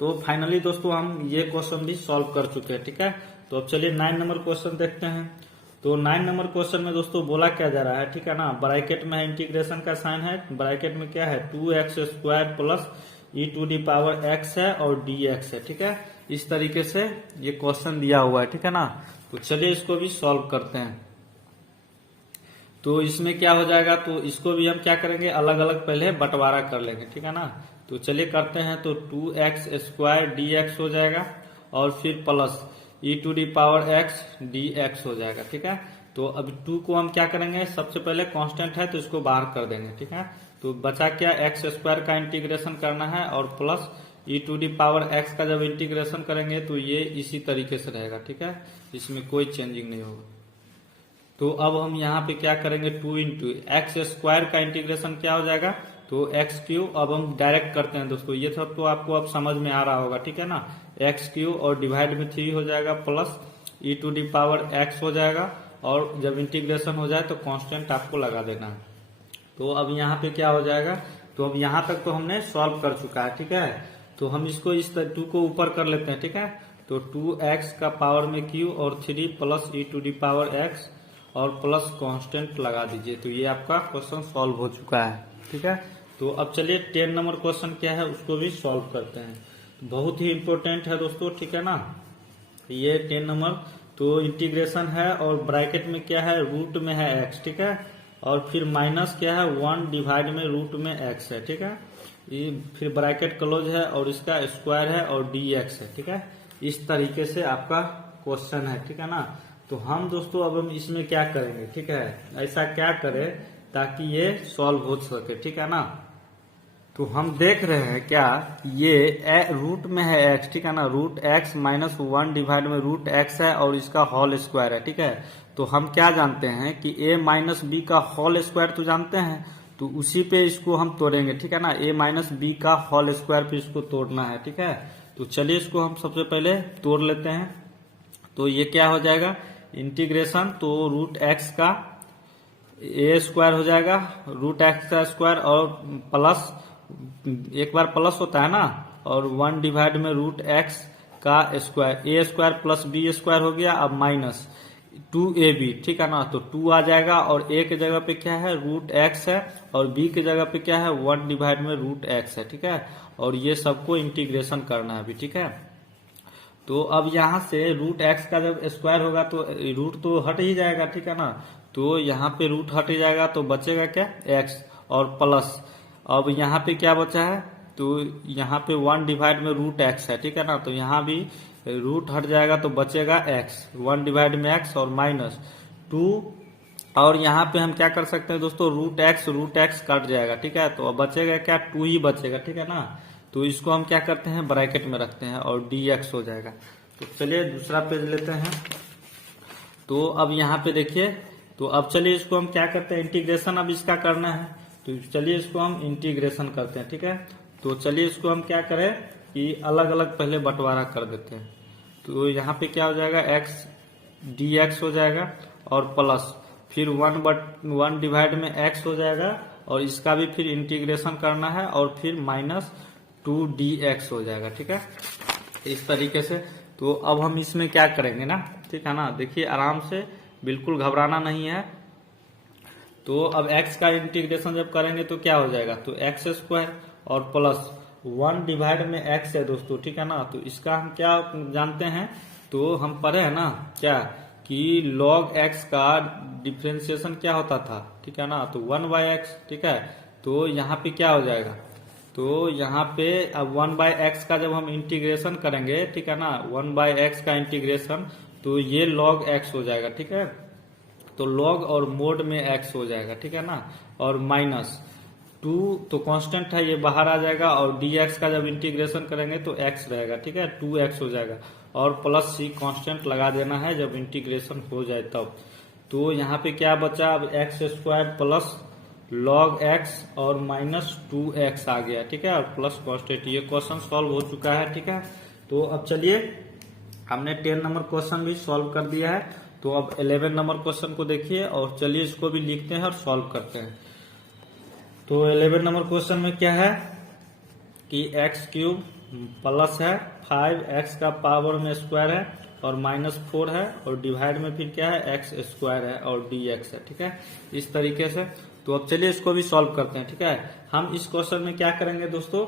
तो फाइनली दोस्तों हम ये क्वेश्चन भी सॉल्व कर चुके हैं, ठीक है। तो अब चलिए 9 नंबर क्वेश्चन देखते हैं। तो 9 नंबर क्वेश्चन में दोस्तों बोला क्या जा रहा है, ठीक है ना। ब्रैकेट में इंटीग्रेशन का साइन है, ब्रैकेट में क्या है 2x² प्लस e⁻x है और dx है, ठीक है। इस तरीके से ये क्वेश्चन दिया हुआ है, ठीक है ना। तो चलिए इसको भी सॉल्व करते हैं। तो इसमें क्या हो जाएगा तो इसको भी हम क्या करेंगे अलग अलग पहले बंटवारा कर लेंगे, ठीक है ना। तो चलिए करते हैं। तो 2x² dx हो जाएगा और फिर प्लस e⁻x dx हो जाएगा, ठीक है। तो अब 2 को हम क्या करेंगे सबसे पहले कांस्टेंट है तो इसको बाहर कर देंगे, ठीक है। तो बचा क्या x² का इंटीग्रेशन करना है और प्लस e⁻x का जब इंटीग्रेशन करेंगे तो ये इसी तरीके से रहेगा, ठीक है। इसमें कोई चेंजिंग नहीं होगा। तो अब हम यहाँ पे क्या करेंगे 2 इंटू x² का इंटीग्रेशन क्या हो जाएगा तो x³ अब हम डायरेक्ट करते हैं दोस्तों, ये सब तो आपको अब समझ में आ रहा होगा, ठीक है ना। x³ और डिवाइड में 3 हो जाएगा प्लस e⁻x हो जाएगा और जब इंटीग्रेशन हो जाए तो कांस्टेंट आपको लगा देना है। तो अब यहाँ पे क्या हो जाएगा तो अब यहाँ तक तो हमने सॉल्व कर चुका है, ठीक है। तो हम इसको इस 2 को ऊपर कर लेते हैं, ठीक है। तो 2x का पावर में q और 3 प्लस e⁻x और प्लस कांस्टेंट लगा दीजिए। तो ये आपका क्वेश्चन सॉल्व हो चुका है, ठीक है। तो अब चलिए 10 नंबर क्वेश्चन क्या है उसको भी सॉल्व करते हैं। बहुत ही इंपॉर्टेंट है दोस्तों, ठीक है ना। ये 10 नंबर तो इंटीग्रेशन है और ब्रैकेट में क्या है रूट में है x, ठीक है। और फिर माइनस क्या है 1 डिवाइड में रूट में x है, ठीक है। ये फिर ब्रैकेट क्लोज है और इसका स्क्वायर है और dx है, ठीक है। इस तरीके से आपका क्वेश्चन है, ठीक है ना। तो हम दोस्तों अब हम इसमें क्या करेंगे, ठीक है, ऐसा क्या करें ताकि ये सॉल्व हो सके, ठीक है ना। तो हम देख रहे हैं क्या ये रूट में है x, ठीक है ना। रूट x माइनस 1 डिवाइड में रूट x है और इसका होल स्क्वायर है, ठीक है। तो हम क्या जानते हैं कि a माइनस बी का होल स्क्वायर तो जानते हैं, तो उसी पे इसको हम तोड़ेंगे, ठीक है ना। a माइनस बी का होल स्क्वायर पे इसको तोड़ना है, ठीक है। तो चलिए इसको हम सबसे पहले तोड़ लेते हैं। तो ये क्या हो जाएगा इंटीग्रेशन तो रूट x का a² हो जाएगा रूट x का स्क्वायर और प्लस एक बार प्लस होता है ना और 1 डिवाइड में रूट x का स्क्वायर a² प्लस b² हो गया। अब माइनस 2ab, ठीक है ना। तो 2 आ जाएगा और a के जगह पे क्या है रूट x है और b के जगह पे क्या है 1 डिवाइड में रूट x है, ठीक है। और ये सबको इंटीग्रेशन करना है अभी, ठीक है। तो अब यहाँ से रूट x का जब स्क्वायर होगा तो रूट तो हट ही जाएगा, ठीक है ना। तो यहाँ पे रूट हट ही जाएगा तो बचेगा क्या x और प्लस अब यहाँ पे क्या बचा है तो यहाँ पे 1 डिवाइड में रूट x है, ठीक है ना। तो यहाँ भी रूट हट जाएगा तो बचेगा x 1 डिवाइड में x और माइनस 2 और यहाँ पे हम क्या कर सकते हैं दोस्तों रूट x कट जाएगा, ठीक है। तो अब बचेगा क्या 2 ही बचेगा, ठीक है ना। तो इसको हम क्या करते हैं ब्रैकेट में रखते हैं और dx हो जाएगा। तो चलिए दूसरा पेज लेते हैं। तो अब यहाँ पे देखिए तो अब चलिए इसको हम क्या करते हैं इंटीग्रेशन अब इसका करना है। तो चलिए इसको हम इंटीग्रेशन करते हैं, ठीक है। तो चलिए इसको हम क्या करें कि अलग अलग पहले बंटवारा कर देते हैं। तो यहाँ पे क्या हो जाएगा x dx हो जाएगा और प्लस फिर 1 डिवाइड में x हो जाएगा और इसका भी फिर इंटीग्रेशन करना है और फिर माइनस 2dx हो जाएगा, ठीक है। इस तरीके से तो अब हम इसमें क्या करेंगे ना, ठीक है ना। देखिए आराम से बिल्कुल घबराना नहीं है। तो अब x का इंटीग्रेशन जब करेंगे तो क्या हो जाएगा, तो एक्स स्क्वायर और प्लस 1 डिवाइड में x है दोस्तों, ठीक है ना। तो इसका हम क्या जानते हैं, तो हम पढ़े हैं ना क्या कि log x का डिफ्रेंसिएशन क्या होता था, ठीक है ना। तो 1/x, ठीक है। तो यहाँ पे क्या हो जाएगा, तो यहाँ पे अब 1/x का जब हम इंटीग्रेशन करेंगे, ठीक है ना, 1/x का इंटीग्रेशन, तो ये log x हो जाएगा, ठीक है। तो log और मोड में x हो जाएगा, ठीक है ना। और माइनस 2 तो कांस्टेंट है, ये बाहर आ जाएगा। और dx का जब इंटीग्रेशन करेंगे तो x रहेगा, ठीक है, 2x हो जाएगा। और प्लस c कांस्टेंट लगा देना है जब इंटीग्रेशन हो जाए तब। तो यहाँ पे क्या बचा, अब x square plus log x और माइनस 2x आ गया, ठीक है, और प्लस कांस्टेंट। ये क्वेश्चन सॉल्व हो चुका है, ठीक है। तो अब चलिए हमने 10 नंबर क्वेश्चन भी सॉल्व कर दिया है। तो अब 11 नंबर क्वेश्चन को देखिए और चलिए इसको भी लिखते हैं और सॉल्व करते हैं। तो 11 नंबर क्वेश्चन में क्या है कि एक्स क्यूब प्लस है 5x का पावर में स्क्वायर है और माइनस 4 है और डिवाइड में फिर क्या है एक्स स्क्वायर है और dx है, ठीक है, इस तरीके से। तो अब चलिए इसको भी सॉल्व करते हैं, ठीक है। हम इस क्वेश्चन में क्या करेंगे दोस्तों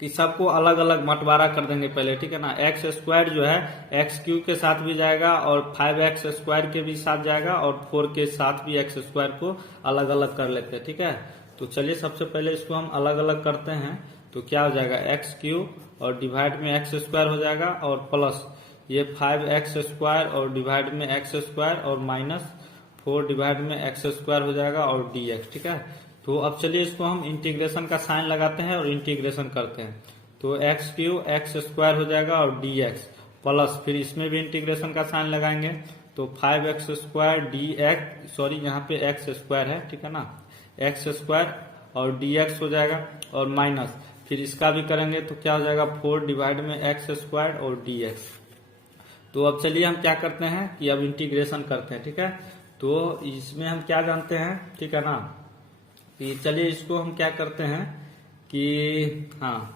कि सबको अलग अलग बंटवारा कर देंगे पहले, ठीक है ना। एक्स स्क्वायर जो है एक्स क्यूब के साथ भी जाएगा और 5x स्क्वायर के भी साथ जाएगा और 4 के साथ भी एक्स स्क्वायर को अलग अलग कर लेते हैं, ठीक है। तो चलिए सबसे पहले इसको हम अलग अलग करते हैं। तो क्या हो जाएगा, एक्स क्यूब और डिवाइड में एक्स स्क्वायर हो जाएगा और प्लस ये 5x स्क्वायर और डिवाइड में एक्स स्क्वायर और माइनस 4 डिवाइड में एक्स स्क्वायर हो जाएगा और dx, ठीक है। तो अब चलिए इसको हम इंटीग्रेशन का साइन लगाते हैं और इंटीग्रेशन करते हैं। तो एक्स क्यूब एक्स स्क्वायर हो जाएगा और dx प्लस फिर इसमें भी इंटीग्रेशन का साइन लगाएंगे। तो 5x स्क्वायर dx, सॉरी यहाँ पे एक्स स्क्वायर है, ठीक है ना, एक्स स्क्वायर और dx हो जाएगा और माइनस फिर इसका भी करेंगे तो क्या हो जाएगा 4 डिवाइड में एक्स स्क्वायर और dx। तो अब चलिए हम क्या करते हैं कि अब इंटीग्रेशन करते हैं, ठीक है। तो इसमें हम क्या जानते हैं, ठीक है ना, कि चलिए इसको हम क्या करते हैं कि हाँ,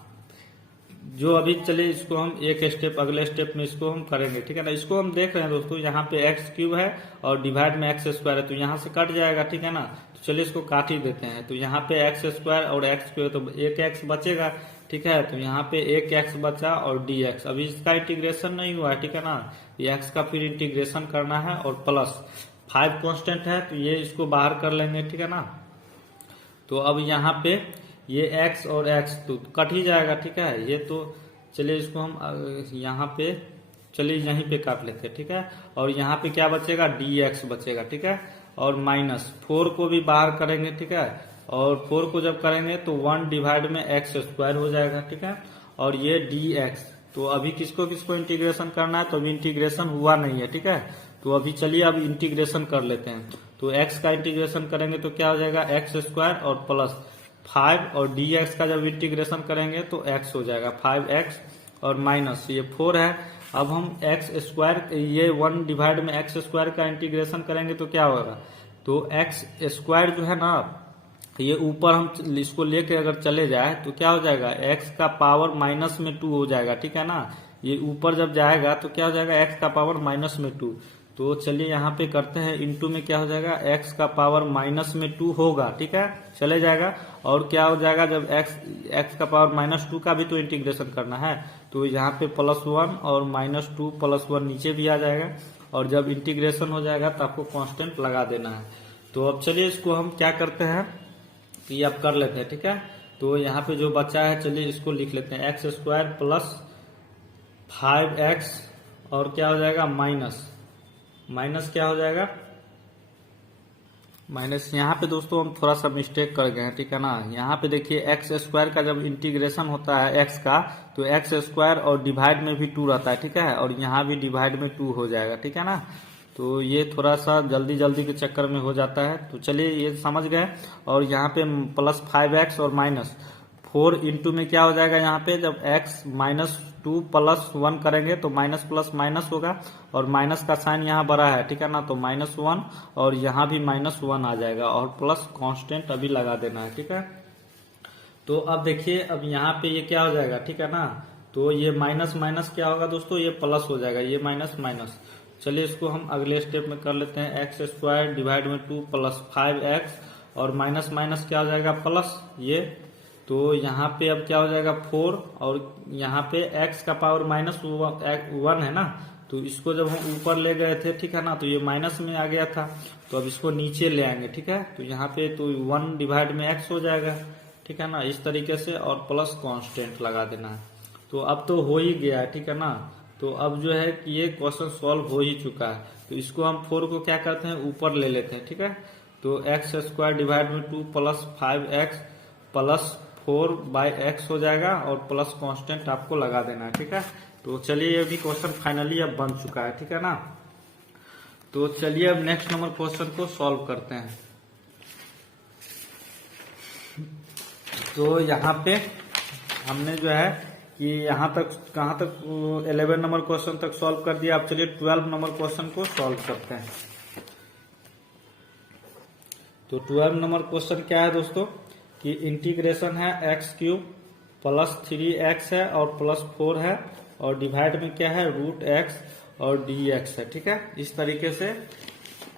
जो अभी चलिए इसको हम एक स्टेप अगले स्टेप में इसको हम करेंगे, ठीक है ना। इसको हम देख रहे हैं दोस्तों, यहाँ पे एक्स क्यूब है और डिवाइड में एक्स स्क्वायर है, तो यहाँ से कट जाएगा, ठीक है ना। तो चलिए इसको काट ही देते हैं। तो यहाँ पे एक्स स्क्वायर और एक्स क्यूब तो एक एक्स बचेगा, ठीक है। तो यहाँ पे एक एक्स बचा और dx, अभी इसका इंटीग्रेशन नहीं हुआ है, ठीक है ना। ये एक्स का फिर इंटीग्रेशन करना है और प्लस 5 कांस्टेंट है तो ये इसको बाहर कर लेंगे, ठीक है ना। तो अब यहाँ पे ये x और x तो कट ही जाएगा, ठीक है। ये तो चलिए इसको हम यहाँ पे चलिए यहीं पे काट लेते हैं, ठीक है। और यहाँ पे क्या बचेगा, dx बचेगा, ठीक है। और माइनस 4 को भी बाहर करेंगे, ठीक है। और 4 को जब करेंगे तो 1 डिवाइड में एक्स स्क्वायर हो जाएगा, ठीक है। और ये dx, तो अभी किसको किसको इंटीग्रेशन करना है, तो अभी इंटीग्रेशन हुआ नहीं है, ठीक है। तो अभी चलिए अब इंटीग्रेशन कर लेते हैं। तो x का इंटीग्रेशन करेंगे तो क्या हो जाएगा एक्स स्क्वायर और प्लस 5 और dx का जब इंटीग्रेशन करेंगे तो x हो जाएगा 5x और माइनस ये 4 है। अब हम एक्स स्क्वायर ये 1 डिवाइड में एक्स स्क्वायर का इंटीग्रेशन करेंगे तो क्या होगा, तो एक्स स्क्वायर जो है ना ये ऊपर हम इसको लेके अगर चले जाए तो क्या हो जाएगा x का पावर माइनस में 2 हो जाएगा, ठीक है ना। ये ऊपर जब जाएगा तो क्या हो जाएगा x का पावर माइनस में 2। तो चलिए यहाँ पे करते हैं, इनटू में क्या हो जाएगा x का पावर माइनस में 2 होगा, ठीक है, चले जाएगा। और क्या हो जाएगा जब x का पावर माइनस 2 का भी तो इंटीग्रेशन करना है, तो यहाँ पे +1 और -2 +1 नीचे भी आ जाएगा। और जब इंटीग्रेशन हो जाएगा तो आपको कांस्टेंट लगा देना है। तो अब चलिए इसको हम क्या करते हैं कि अब कर लेते हैं, ठीक है। तो यहाँ पे जो बचा है चलिए इसको लिख लेते हैं, एक्स स्क्वायर प्लस 5x और क्या हो जाएगा माइनस क्या हो जाएगा माइनस। यहाँ पे दोस्तों हम थोड़ा सा मिस्टेक कर गए हैं, ठीक है ना। यहाँ पे देखिए एक्स स्क्वायर का जब इंटीग्रेशन होता है x का तो एक्स स्क्वायर और डिवाइड में भी 2 रहता है, ठीक है। और यहाँ भी डिवाइड में 2 हो जाएगा, ठीक है ना। तो ये थोड़ा सा जल्दी जल्दी के चक्कर में हो जाता है। तो चलिए ये समझ गए। और यहाँ पे +5x और -4 इंटू में क्या हो जाएगा, यहाँ पे जब x -2 +1 करेंगे तो माइनस प्लस माइनस होगा और माइनस का साइन यहाँ बड़ा है, ठीक है ना। तो -1 और यहाँ भी -1 आ जाएगा और प्लस कांस्टेंट अभी लगा देना है, ठीक है। तो अब देखिए अब यहाँ पे ये क्या हो जाएगा, ठीक है ना। तो ये माइनस माइनस क्या होगा दोस्तों, ये प्लस हो जाएगा, ये माइनस माइनस। चलिए इसको हम अगले स्टेप में कर लेते हैं। एक्स स्क्वायर डिवाइड में 2 प्लस 5x और माइनस माइनस क्या हो जाएगा प्लस ये, तो यहाँ पे अब क्या हो जाएगा 4 और यहाँ पे x का पावर -1 है ना, तो इसको जब हम ऊपर ले गए थे ठीक है ना, तो ये माइनस में आ गया था, तो अब इसको नीचे ले आएंगे ठीक है। तो यहाँ पे तो 1 डिवाइड में x हो जाएगा ठीक है ना, इस तरीके से, और प्लस कांस्टेंट लगा देना है। तो अब तो हो ही गया है ठीक है ना। तो अब जो है कि ये क्वेश्चन सॉल्व हो ही चुका है, तो इसको हम 4 को क्या करते हैं ऊपर ले लेते हैं ठीक है। तो एक्स स्क्वायर डिवाइड में 2 प्लस 5x प्लस 4/x हो जाएगा, और प्लस कांस्टेंट आपको लगा देना है ठीक है। तो चलिए ये भी क्वेश्चन फाइनली अब बन चुका है ठीक है ना। तो चलिए अब नेक्स्ट नंबर क्वेश्चन को सॉल्व करते हैं। तो यहाँ पे हमने जो है कि यहाँ तक कहाँ तक 11 नंबर क्वेश्चन तक सॉल्व कर दिया। अब चलिए 12 नंबर क्वेश्चन को सॉल्व करते हैं। तो 12 नंबर क्वेश्चन क्या है दोस्तों कि इंटीग्रेशन है x³ प्लस 3x है और प्लस 4 है, और डिवाइड में क्या है √x और dx है ठीक है। इस तरीके से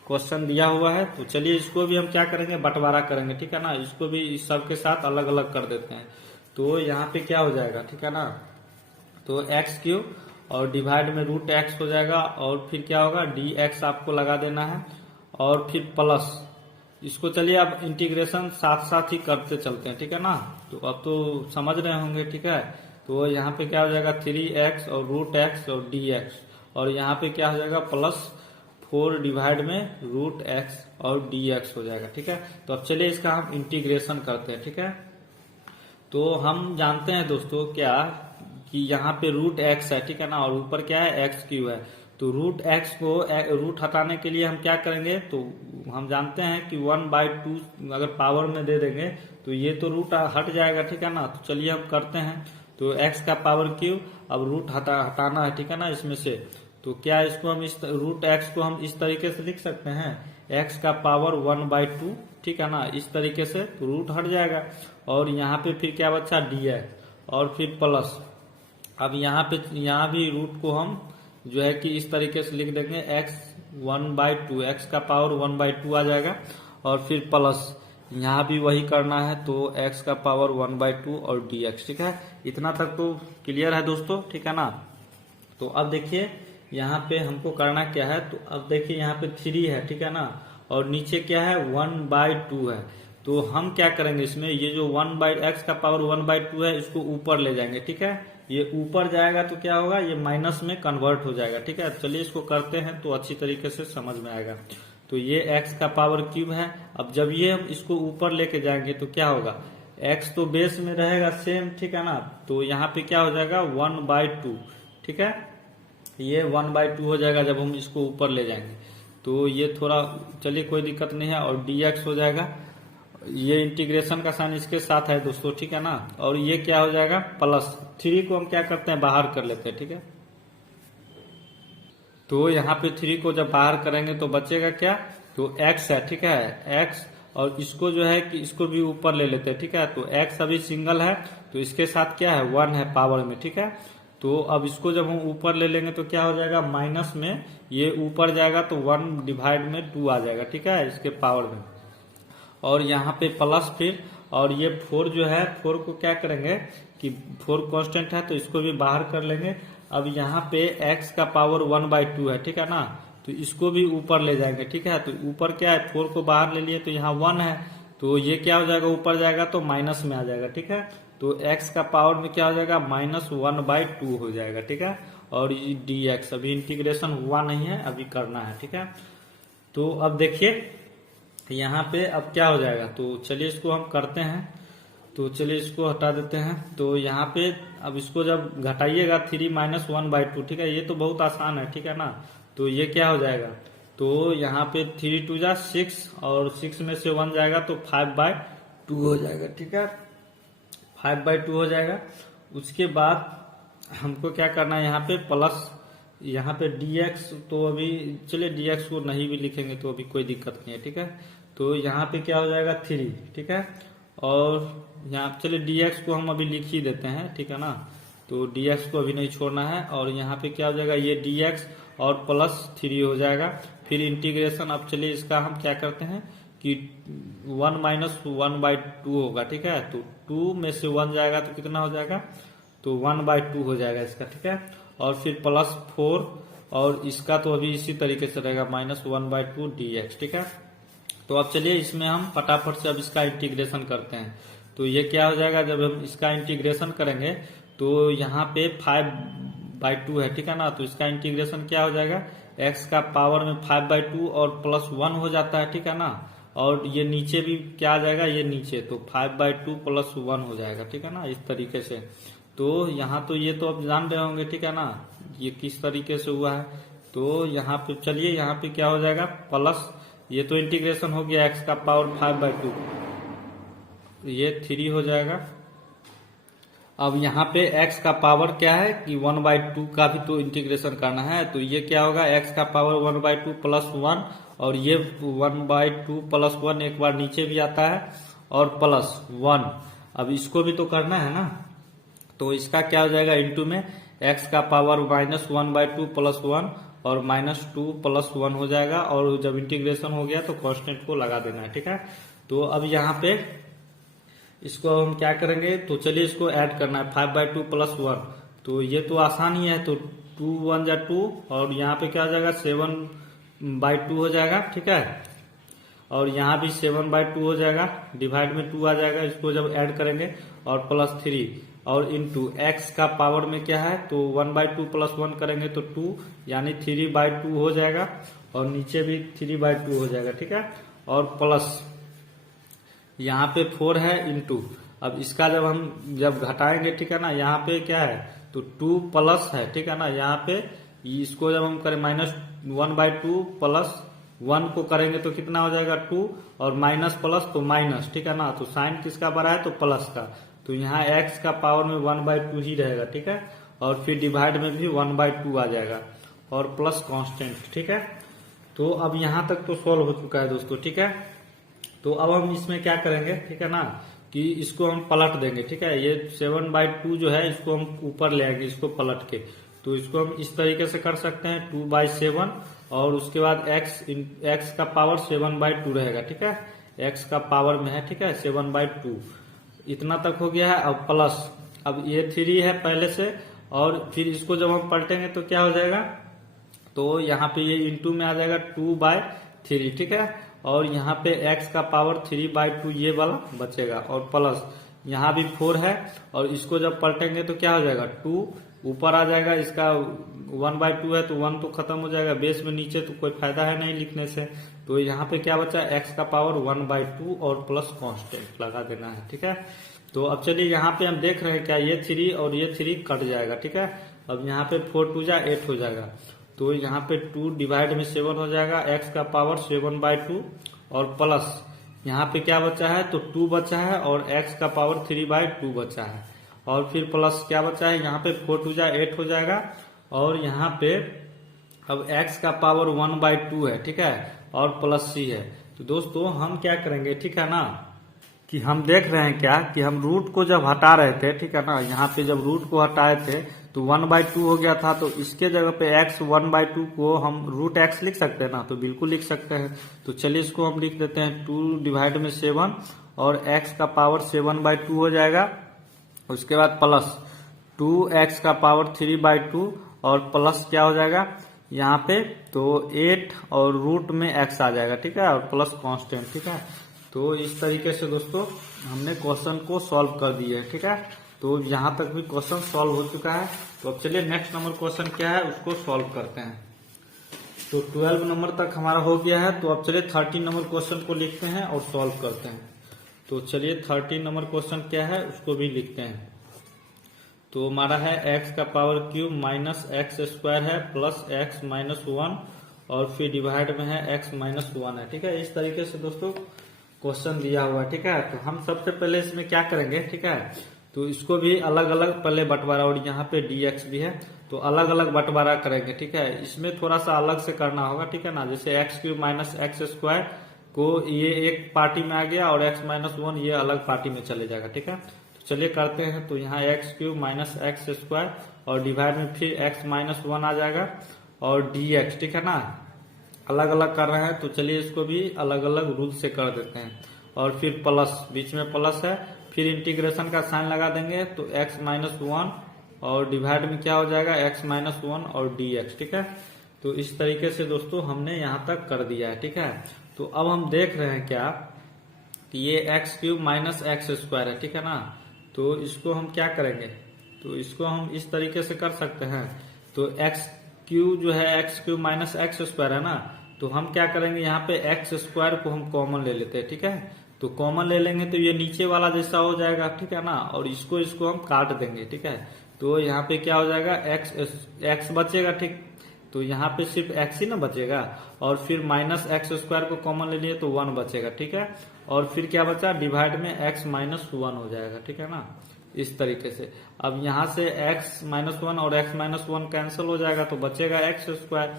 क्वेश्चन दिया हुआ है। तो चलिए इसको भी हम क्या करेंगे बंटवारा करेंगे ठीक है ना, इसको भी इस सब के साथ अलग अलग कर देते हैं। तो यहाँ पे क्या हो जाएगा ठीक है ना, तो x³ और डिवाइड में √x हो जाएगा, और फिर क्या होगा dx आपको लगा देना है, और फिर प्लस इसको चलिए अब इंटीग्रेशन साथ साथ ही करते चलते हैं ठीक है ना। तो अब तो समझ रहे होंगे ठीक है। तो यहाँ पे क्या हो जाएगा 3x और √x और dx, और यहाँ पे क्या हो जाएगा प्लस 4 डिवाइड में √x और dx हो जाएगा ठीक है। तो अब चलिए इसका हम इंटीग्रेशन करते हैं ठीक है। तो हम जानते हैं दोस्तों क्या कि यहाँ पे √x है ठीक है ना, और ऊपर क्या है x³ है। तो √x को रूट हटाने के लिए हम क्या करेंगे, तो हम जानते हैं कि 1/2 अगर पावर में दे देंगे तो ये तो रूट हट जाएगा ठीक है ना। तो चलिए हम करते हैं। तो x का पावर क्यूब, अब रूट हटाना है ठीक है ना इसमें से। तो क्या इसको हम इस √x को हम इस तरीके से लिख सकते हैं x का पावर 1/2 ठीक है ना, इस तरीके से तो रूट हट जाएगा। और यहाँ पे फिर क्या बचा dx, और फिर प्लस, अब यहाँ भी रूट को हम जो है कि इस तरीके से लिख देंगे x 1/2, x का पावर 1/2 आ जाएगा, और फिर प्लस यहाँ भी वही करना है, तो x का पावर 1/2 और dx ठीक है। इतना तक तो क्लियर है दोस्तों ठीक है ना। तो अब देखिए यहाँ पे हमको करना क्या है, तो अब देखिए यहाँ पे 3 है ठीक है ना, और नीचे क्या है 1/2 है। तो हम क्या करेंगे इसमें, ये जो x का पावर 1/2 है इसको ऊपर ले जाएंगे ठीक है। ये ऊपर जाएगा तो क्या होगा, ये माइनस में कन्वर्ट हो जाएगा ठीक है। चलिए इसको करते हैं तो अच्छी तरीके से समझ में आएगा। तो ये x का पावर क्यूब है। अब जब ये हम इसको ऊपर लेके जाएंगे तो क्या होगा, x तो बेस में रहेगा सेम ठीक है ना, तो यहाँ पे क्या हो जाएगा 1/2 ठीक है। ये 1/2 हो जाएगा जब हम इसको ऊपर ले जाएंगे। तो ये थोड़ा चलिए कोई दिक्कत नहीं है, और dx हो जाएगा, ये इंटीग्रेशन का साइन इसके साथ है दोस्तों ठीक है ना। और ये क्या हो जाएगा प्लस 3 को हम क्या करते हैं बाहर कर लेते हैं ठीक है। तो यहाँ पे 3 को जब बाहर करेंगे तो बचेगा क्या, तो x है ठीक है, x, और इसको जो है कि इसको भी ऊपर ले लेते हैं ठीक है। तो x अभी सिंगल है तो इसके साथ क्या है 1 है पावर में ठीक है। तो अब इसको जब हम ऊपर ले लेंगे तो क्या हो जाएगा माइनस में, ये ऊपर जाएगा तो 1 डिवाइड में 2 आ जाएगा ठीक है इसके पावर में, और यहाँ पे प्लस फिर, और ये 4 जो है 4 को क्या करेंगे कि 4 कांस्टेंट है तो इसको भी बाहर कर लेंगे। अब यहाँ पे x का पावर 1/2 है ठीक है ना, तो इसको भी ऊपर ले जाएंगे ठीक है। तो ऊपर क्या है 4 को बाहर ले लिए तो यहाँ 1 है, तो ये क्या हो जाएगा ऊपर जाएगा तो माइनस में आ जाएगा ठीक है। तो x का पावर में क्या हो जाएगा -1/2 हो जाएगा ठीक है। और dx अभी इंटीग्रेशन हुआ नहीं है, अभी करना है ठीक है। तो अब देखिए यहाँ पे अब क्या हो जाएगा, तो चलिए इसको हम करते हैं। तो चलिए इसको हटा देते हैं। तो यहाँ पे अब इसको जब घटाइएगा 3 - 1/2 ठीक है, ये तो बहुत आसान है ठीक है ना। तो ये क्या हो जाएगा, तो यहाँ पे 3 2 जा 6, और 6 में से 1 जाएगा तो 5/2 हो जाएगा ठीक है, 5/2 हो जाएगा। उसके बाद हमको क्या करना है यहाँ पे प्लस, यहाँ पे dx, तो अभी चलिए dx को नहीं भी लिखेंगे तो अभी कोई दिक्कत नहीं है ठीक है। तो यहाँ पे क्या हो जाएगा 3 ठीक है, और यहाँ चलिए dx को हम अभी लिख ही देते हैं ठीक है ना। तो dx को अभी नहीं छोड़ना है। और यहाँ पे क्या हो जाएगा, ये dx और प्लस 3 हो जाएगा। फिर इंटीग्रेशन, अब चलिए इसका हम क्या करते हैं कि 1 माइनस 1/2 होगा, ठीक है। तो 2 में से 1 जाएगा तो कितना हो जाएगा, तो 1/2 हो जाएगा इसका, ठीक है। और फिर प्लस 4, और इसका तो अभी इसी तरीके से रहेगा -1/2 dx, ठीक है। तो अब चलिए इसमें हम फटाफट से अब इसका इंटीग्रेशन करते हैं। तो ये क्या हो जाएगा, जब हम इसका इंटीग्रेशन करेंगे तो यहाँ पे 5/2 है, ठीक है ना। तो इसका इंटीग्रेशन क्या हो जाएगा, x का पावर में 5/2 और प्लस 1 हो जाता है, ठीक है ना। और ये नीचे भी क्या आ जाएगा, ये नीचे तो 5/2 प्लस 1 हो जाएगा, ठीक है ना, इस तरीके से। तो यहाँ तो ये तो अब जान रहे होंगे, ठीक है ना, ये किस तरीके से हुआ है। तो यहाँ पे चलिए, यहाँ पे क्या हो जाएगा, प्लस, ये तो इंटीग्रेशन हो गया x का पावर 5/2, ये 3 हो जाएगा। अब यहाँ पे x का पावर क्या है कि 1/2 का भी तो इंटीग्रेशन करना है। तो ये क्या होगा, x का पावर 1/2 प्लस 1, और ये 1/2 प्लस 1 एक बार नीचे भी आता है, और प्लस 1। अब इसको भी तो करना है ना, तो इसका क्या हो जाएगा, इंटू में x का पावर -1/2 प्लस 1 और -2 प्लस 1 हो जाएगा। और जब इंटीग्रेशन हो गया तो कांस्टेंट को लगा देना है, ठीक है। तो अब यहाँ पे इसको हम क्या करेंगे, तो चलिए इसको ऐड करना है, 5/2 प्लस 1। तो ये तो आसान ही है, तो 2 1 जा 2, और यहाँ पे क्या हो जाएगा, 7/2 हो जाएगा, ठीक है। और यहाँ भी 7/2 हो जाएगा, डिवाइड में 2 आ जाएगा, इसको जब ऐड करेंगे, और प्लस 3, और इंटू x का पावर में क्या है, तो 1/2 प्लस 1 करेंगे तो 2, यानी 3/2 हो जाएगा, और नीचे भी 3/2 हो जाएगा, ठीक है। और प्लस यहाँ पे 4 है, इंटू, अब इसका जब घटाएंगे, ठीक है ना, यहाँ पे क्या है, तो 2 प्लस है, ठीक है ना। यहाँ पे इसको जब हम करें -1/2 प्लस 1 को करेंगे तो कितना हो जाएगा, 2, और माइनस प्लस तो माइनस, ठीक है ना। तो साइन किसका बड़ा है, तो प्लस का। तो यहाँ x का पावर में 1/2 ही रहेगा, ठीक है। और फिर डिवाइड में भी 1/2 आ जाएगा, और प्लस कांस्टेंट, ठीक है। तो अब यहाँ तक तो सॉल्व हो चुका है दोस्तों, ठीक है। तो अब हम इसमें क्या करेंगे, ठीक है ना, कि इसको हम पलट देंगे, ठीक है। ये 7/2 जो है, इसको हम ऊपर ले आएंगे, इसको पलट के। तो इसको हम इस तरीके से कर सकते हैं, 2/7, और उसके बाद x का पावर 7/2 रहेगा, ठीक है। x का पावर में है, ठीक है, 7/2 इतना तक हो गया है। अब प्लस, अब ये 3 है पहले से, और फिर इसको जब हम पलटेंगे तो क्या हो जाएगा, तो यहाँ पे ये इंटू में आ जाएगा 2/3, ठीक है। और यहाँ पे x का पावर 3/2 ये वाला बचेगा, और प्लस यहाँ भी 4 है, और इसको जब पलटेंगे तो क्या हो जाएगा, 2 ऊपर आ जाएगा, इसका 1/2 है तो 1 तो खत्म हो जाएगा बेस में, नीचे तो कोई फायदा है नहीं लिखने से। तो यहाँ पे क्या बचा, x का पावर 1/2 और प्लस कांस्टेंट लगा देना है, ठीक है। तो अब चलिए यहाँ पे हम देख रहे हैं क्या, ये 3 और ये 3 कट जाएगा, ठीक है। अब यहाँ पे 4 2 जा 8 हो जाएगा, तो यहाँ पे 2 डिवाइड में 7 हो जाएगा, x का पावर 7/2, और प्लस यहाँ पे क्या बचा है, तो 2 बचा है, और x का पावर 3/2 बचा है, और फिर प्लस क्या बचा है, यहाँ पे 4 2 जा 8 हो जाएगा, और यहाँ पे अब x का पावर 1/2 है, ठीक है, और प्लस c है। तो दोस्तों हम क्या करेंगे, ठीक है ना, कि हम देख रहे हैं क्या, कि हम रूट को जब हटा रहे थे, ठीक है ना, यहाँ पे जब रूट को हटाए थे तो 1/2 हो गया था, तो इसके जगह पे x 1/2 को हम √x लिख सकते हैं ना, तो बिल्कुल लिख सकते हैं। तो चलिए इसको हम लिख देते हैं 2 डिवाइड में 7, और x का पावर 7/2 हो जाएगा, उसके बाद प्लस 2x का पावर 3/2, और प्लस क्या हो जाएगा यहाँ पे, तो 8 और रूट में x आ जाएगा, ठीक है, और प्लस कांस्टेंट, ठीक है। तो इस तरीके से दोस्तों हमने क्वेश्चन को सॉल्व कर दिया है, ठीक है। तो यहाँ तक भी क्वेश्चन सॉल्व हो चुका है। तो अब चलिए नेक्स्ट नंबर क्वेश्चन क्या है उसको सॉल्व करते हैं। तो 12 नंबर तक हमारा हो गया है। तो अब चलिए 13 नंबर क्वेश्चन को लिखते हैं और सॉल्व करते हैं। तो चलिए 13 नंबर क्वेश्चन क्या है उसको भी लिखते हैं। तो हमारा है x का power cube minus x square है प्लस x माइनस 1, और फिर डिवाइड में है x माइनस 1 है, ठीक है। इस तरीके से दोस्तों क्वेश्चन दिया हुआ है, ठीक है। तो हम सबसे पहले इसमें क्या करेंगे, ठीक है, तो इसको भी अलग अलग पहले बंटवारा, और यहाँ पे dx भी है तो अलग अलग बंटवारा करेंगे, ठीक है। इसमें थोड़ा सा अलग से करना होगा, ठीक है ना। जैसे x cube minus x square को ये एक पार्टी में आ गया, और x माइनस 1 ये अलग पार्टी में चले जाएगा, ठीक है। तो चलिए करते हैं। तो यहाँ x cube minus x square और डिवाइड में फिर एक्स माइनस वन आ जाएगा और डी एक्स, ठीक है ना। अलग अलग कर रहे हैं तो चलिए इसको भी अलग अलग रूल से कर देते हैं। और फिर प्लस, बीच में प्लस है, फिर इंटीग्रेशन का साइन लगा देंगे तो एक्स माइनस वन और डिवाइड में क्या हो जाएगा एक्स माइनस वन और डी एक्स, ठीक है। तो इस तरीके से दोस्तों हमने यहाँ तक कर दिया है, ठीक है। तो अब हम देख रहे हैं क्या कि ये x cube minus x square है, ठीक है ना। तो इसको हम क्या करेंगे, तो इसको हम इस तरीके से कर सकते हैं। तो एक्स क्यूब जो है x cube minus x square है ना, तो हम क्या करेंगे यहाँ पे एक्स स्क्वायर को हम कॉमन ले लेते हैं, ठीक है। तो कॉमन ले लेंगे तो ये नीचे वाला जैसा हो जाएगा, ठीक है ना। और इसको हम काट देंगे, ठीक है। तो यहाँ पे क्या हो जाएगा एक्स बचेगा, ठीक। तो यहाँ पे सिर्फ एक्स ही ना बचेगा और फिर माइनस एक्स स्क्वायर को कॉमन ले लिए तो वन बचेगा, ठीक है। और फिर क्या बचा, डिवाइड में एक्स माइनस वन हो जाएगा, ठीक है ना। इस तरीके से अब यहाँ से एक्स माइनस वन और एक्स माइनस वन कैंसिल हो जाएगा तो बचेगा एक्स स्क्वायर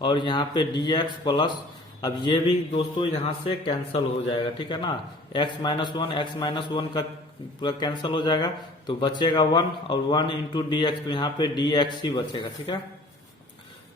और यहाँ पे डी एक्स प्लस, अब ये भी दोस्तों यहाँ से कैंसिल हो जाएगा, ठीक है ना। एक्स माइनस वन का पूरा कैंसिल हो जाएगा तो बचेगा वन और वन इंटू डी एक्स, तो यहाँ पे डी एक्स ही बचेगा, ठीक है।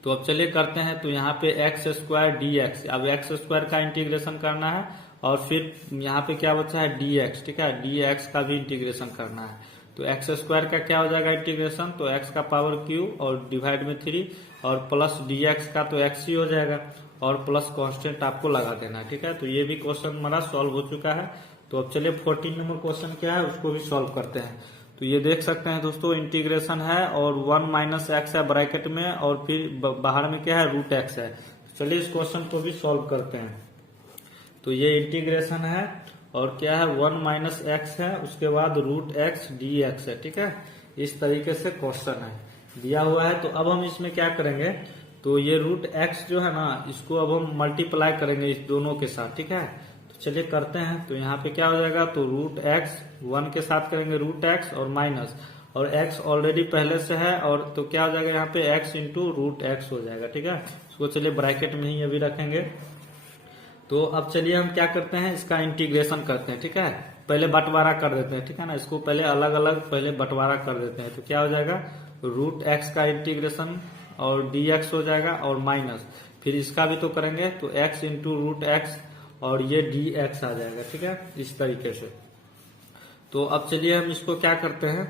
तो अब चलिए करते हैं। तो यहाँ पे एक्स स्क्वायर डी एक्स, अब एक्स स्क्वायर का इंटीग्रेशन करना है और फिर यहाँ पे क्या बचा है डी एक्स, ठीक है। डी एक्स का भी इंटीग्रेशन करना है। तो एक्स स्क्वायर का क्या हो जाएगा इंटीग्रेशन, तो एक्स का पावर क्यू और डिवाइड में 3 और प्लस डी एक्स का तो एक्स ही हो जाएगा और प्लस कांस्टेंट आपको लगा देना है, ठीक है। तो ये भी क्वेश्चन हमारा सॉल्व हो चुका है। तो अब चलिए 14 नंबर क्वेश्चन क्या है उसको भी सॉल्व करते हैं। तो ये देख सकते हैं दोस्तों इंटीग्रेशन है और 1 माइनस एक्स है ब्रैकेट में और फिर बाहर में क्या है रूट एक्स है। चलिए इस क्वेश्चन को भी सॉल्व करते हैं। तो ये इंटीग्रेशन है और क्या है 1 माइनस एक्स है, उसके बाद रूट एक्स डी एक्स है, ठीक है। इस तरीके से क्वेश्चन है दिया हुआ है। तो अब हम इसमें क्या करेंगे, तो ये रूट एक्स जो है ना इसको अब हम मल्टीप्लाई करेंगे इस दोनों के साथ, ठीक है। तो चलिए करते हैं। तो यहाँ पे क्या हो जाएगा, तो रूट एक्स 1 के साथ करेंगे रूट एक्स और माइनस, और x ऑलरेडी पहले से है और तो क्या हो जाएगा यहाँ पे x इंटू रूट एक्स हो जाएगा, ठीक है। इसको चलिए ब्रैकेट में ही अभी रखेंगे। तो अब चलिए हम क्या करते हैं, इसका इंटीग्रेशन करते हैं, ठीक है। पहले बंटवारा कर देते हैं, ठीक है ना। इसको पहले अलग अलग पहले बंटवारा कर देते हैं। तो क्या हो जाएगा रूट एक्स का इंटीग्रेशन और डी एक्स हो जाएगा और माइनस, फिर इसका भी तो करेंगे तो x इंटू रूट एक्स और ये डी एक्स आ जाएगा, ठीक है। इस तरीके से। तो अब चलिए हम इसको क्या करते हैं,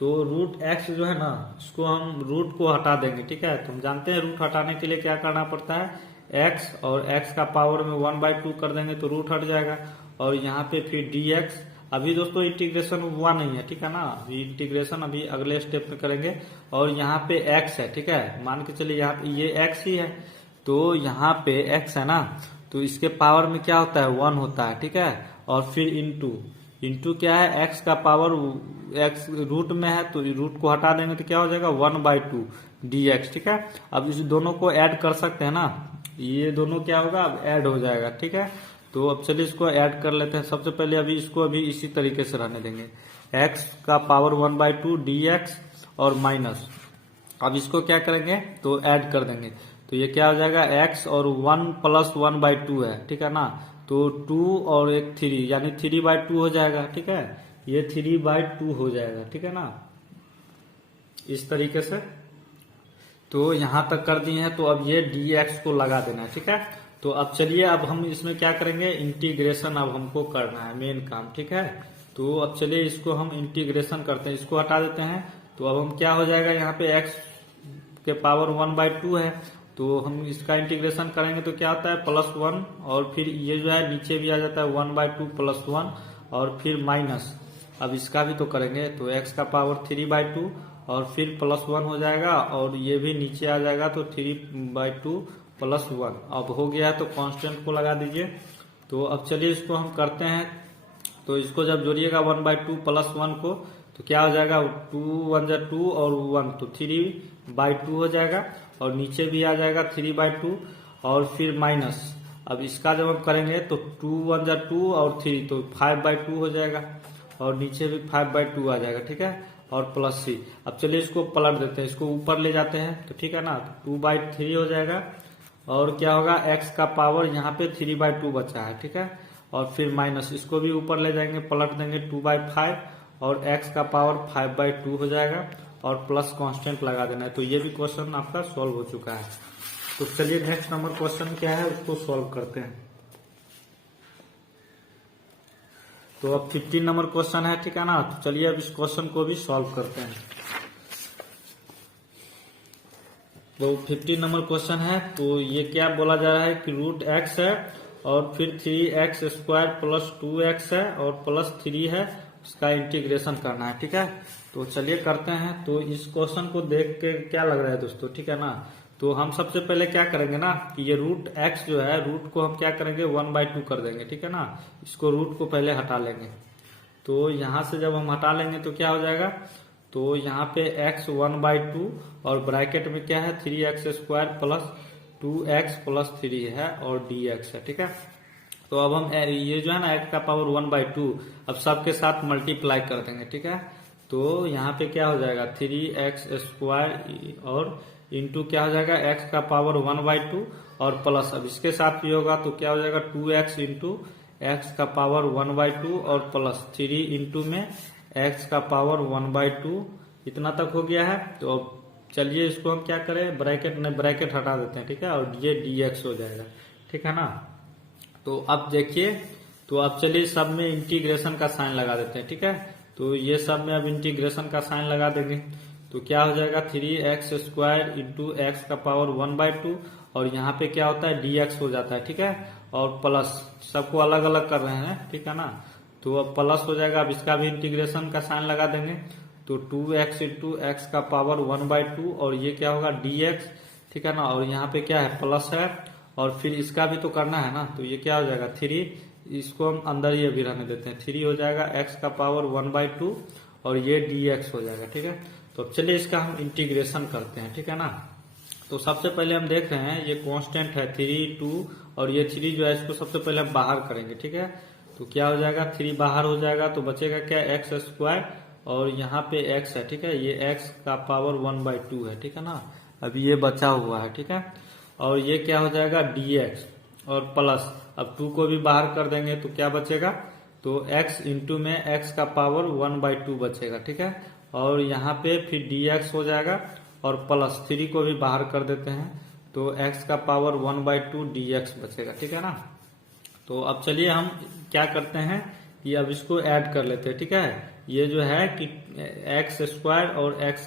तो रूट एक्स जो है ना इसको हम रूट को हटा देंगे, ठीक है। तो हम जानते हैं रूट हटाने के लिए क्या करना पड़ता है, x और x का पावर में 1/2 कर देंगे तो रूट हट जाएगा और यहाँ पे फिर dx। अभी दोस्तों इंटीग्रेशन हुआ नहीं है, ठीक है ना। अभी इंटीग्रेशन अभी अगले स्टेप में करेंगे और यहाँ पे x है, ठीक है। मान के चलिए यहाँ पे ये x ही है तो यहाँ पे x है ना, तो इसके पावर में क्या होता है 1 होता है, ठीक है। और फिर इंटू क्या है x का पावर x रूट में है तो रूट को हटा देंगे तो क्या हो जाएगा 1/2 dx, ठीक है। अब इस दोनों को ऐड कर सकते हैं ना, ये दोनों क्या होगा अब ऐड हो जाएगा, ठीक है। तो अब चलिए इसको ऐड कर लेते हैं। सबसे पहले अभी इसको अभी इसी तरीके से रहने देंगे, x का पावर 1/2 dx और माइनस, अब इसको क्या करेंगे तो ऐड कर देंगे तो ये क्या हो जाएगा x और 1 प्लस 1/2 है, ठीक है ना। तो 2 और एक 3 यानी 3/2 हो जाएगा, ठीक है। ये 3/2 हो जाएगा, ठीक है ना। इस तरीके से तो यहां तक कर दिए हैं। तो अब ये dx को लगा देना है, ठीक है। तो अब चलिए अब हम इसमें क्या करेंगे, इंटीग्रेशन अब हमको करना है मेन काम, ठीक है। तो अब चलिए इसको हम इंटीग्रेशन करते हैं, इसको हटा देते हैं। तो अब हम क्या हो जाएगा, यहाँ पे x के पावर 1/2 है तो हम इसका इंटीग्रेशन करेंगे तो क्या होता है +1 और फिर ये जो है नीचे भी आ जाता है 1/2 +1 और फिर माइनस। अब इसका भी तो करेंगे तो x का पावर 3/2 और फिर +1 हो जाएगा और ये भी नीचे आ जाएगा तो 3/2 +1। अब हो गया है तो कांस्टेंट को लगा दीजिए। तो अब चलिए इसको हम करते हैं। तो इसको जब जोड़िएगा 1/2 +1 को तो क्या हो जाएगा 2 1 जा 2 और 1 तो 3/2 हो जाएगा और नीचे भी आ जाएगा 3/2 और फिर माइनस। अब इसका जब हम करेंगे तो 2 1 जा 2 और 3 तो 5/2 हो जाएगा और नीचे भी 5/2 आ जाएगा, ठीक है। और +3। अब चलिए इसको पलट देते हैं, इसको ऊपर ले जाते हैं तो ठीक है ना, 2/3 हो जाएगा और क्या होगा x का पावर यहाँ पे 3/2 बचा है, ठीक है। और फिर माइनस, इसको भी ऊपर ले जाएंगे पलट देंगे 2/5 और x का पावर 5/2 हो जाएगा और प्लस कांस्टेंट लगा देना है। तो ये भी क्वेश्चन आपका सॉल्व हो चुका है। तो चलिए नेक्स्ट नंबर क्वेश्चन क्या है उसको सॉल्व करते हैं। तो अब 15 नंबर क्वेश्चन है, ठीक है ना। तो चलिए अब इस क्वेश्चन को भी सॉल्व करते हैं। तो 15 नंबर क्वेश्चन है, तो ये क्या बोला जा रहा है कि √x है और फिर 3x² प्लस 2x है और प्लस 3 है, उसका इंटीग्रेशन करना है, ठीक है। तो चलिए करते हैं। तो इस क्वेश्चन को देख के क्या लग रहा है दोस्तों, ठीक है ना। तो हम सबसे पहले क्या करेंगे ना कि ये √x जो है, रूट को हम क्या करेंगे 1/2 कर देंगे, ठीक है ना। इसको रूट को पहले हटा लेंगे। तो यहां से जब हम हटा लेंगे तो क्या हो जाएगा, तो यहाँ पे x 1/2 और ब्रैकेट में क्या है 3x² प्लस 2x प्लस 3 है और dx है, ठीक है। तो अब हम ये जो है ना x का पावर 1/2 अब सबके साथ मल्टीप्लाई कर देंगे, ठीक है। तो यहाँ पे क्या हो जाएगा 3x² और इंटू क्या हो जाएगा x का पावर 1/2 और प्लस अब इसके साथ भी होगा तो क्या हो जाएगा 2x इंटू x का पावर 1/2 और प्लस 3 इंटू में x का पावर 1/2 इतना तक हो गया है। तो अब चलिए इसको हम क्या करें, ब्रैकेट हटा देते हैं, ठीक है, और ये dx हो जाएगा, ठीक है ना। तो अब देखिए, तो अब चलिए सब में इंटीग्रेशन का साइन लगा देते हैं, ठीक है। तो ये सब में अब इंटीग्रेशन का साइन लगा देंगे तो क्या हो जाएगा 3x² इंटू x का पावर 1/2 और यहाँ पे क्या होता है dx हो जाता है, ठीक है, और प्लस सबको अलग अलग कर रहे हैं, ठीक है ना। तो अब प्लस हो जाएगा, अब इसका भी इंटीग्रेशन का साइन लगा देंगे तो 2x इंटू x का पावर 1/2 और ये क्या होगा dx, ठीक है ना। और यहाँ पे क्या है प्लस है और फिर इसका भी तो करना है ना, तो ये क्या हो जाएगा 3, इसको हम अंदर ये भी रहने देते हैं, 3 हो जाएगा x का पावर 1/2 और ये dx हो जाएगा, ठीक है। तो अब चलिए इसका हम इंटीग्रेशन करते हैं, ठीक है ना। तो सबसे पहले हम देख रहे हैं ये कांस्टेंट है 3, 2 और ये 3 जो है इसको सबसे पहले हम बाहर करेंगे, ठीक है। तो क्या हो जाएगा 3 बाहर हो जाएगा तो बचेगा क्या x² और यहाँ पे x है, ठीक है, ये x का पावर 1/2 है, ठीक है ना। अभी ये बचा हुआ है, ठीक है, और ये क्या हो जाएगा dx और प्लस अब 2 को भी बाहर कर देंगे तो क्या बचेगा, तो x इंटू में x का पावर 1/2 बचेगा, ठीक है, और यहाँ पे फिर dx हो जाएगा और प्लस 3 को भी बाहर कर देते हैं तो x का पावर 1/2 dx बचेगा, ठीक है ना। तो अब चलिए हम क्या करते हैं कि अब इसको ऐड कर लेते हैं, ठीक है। ये जो है कि x² और x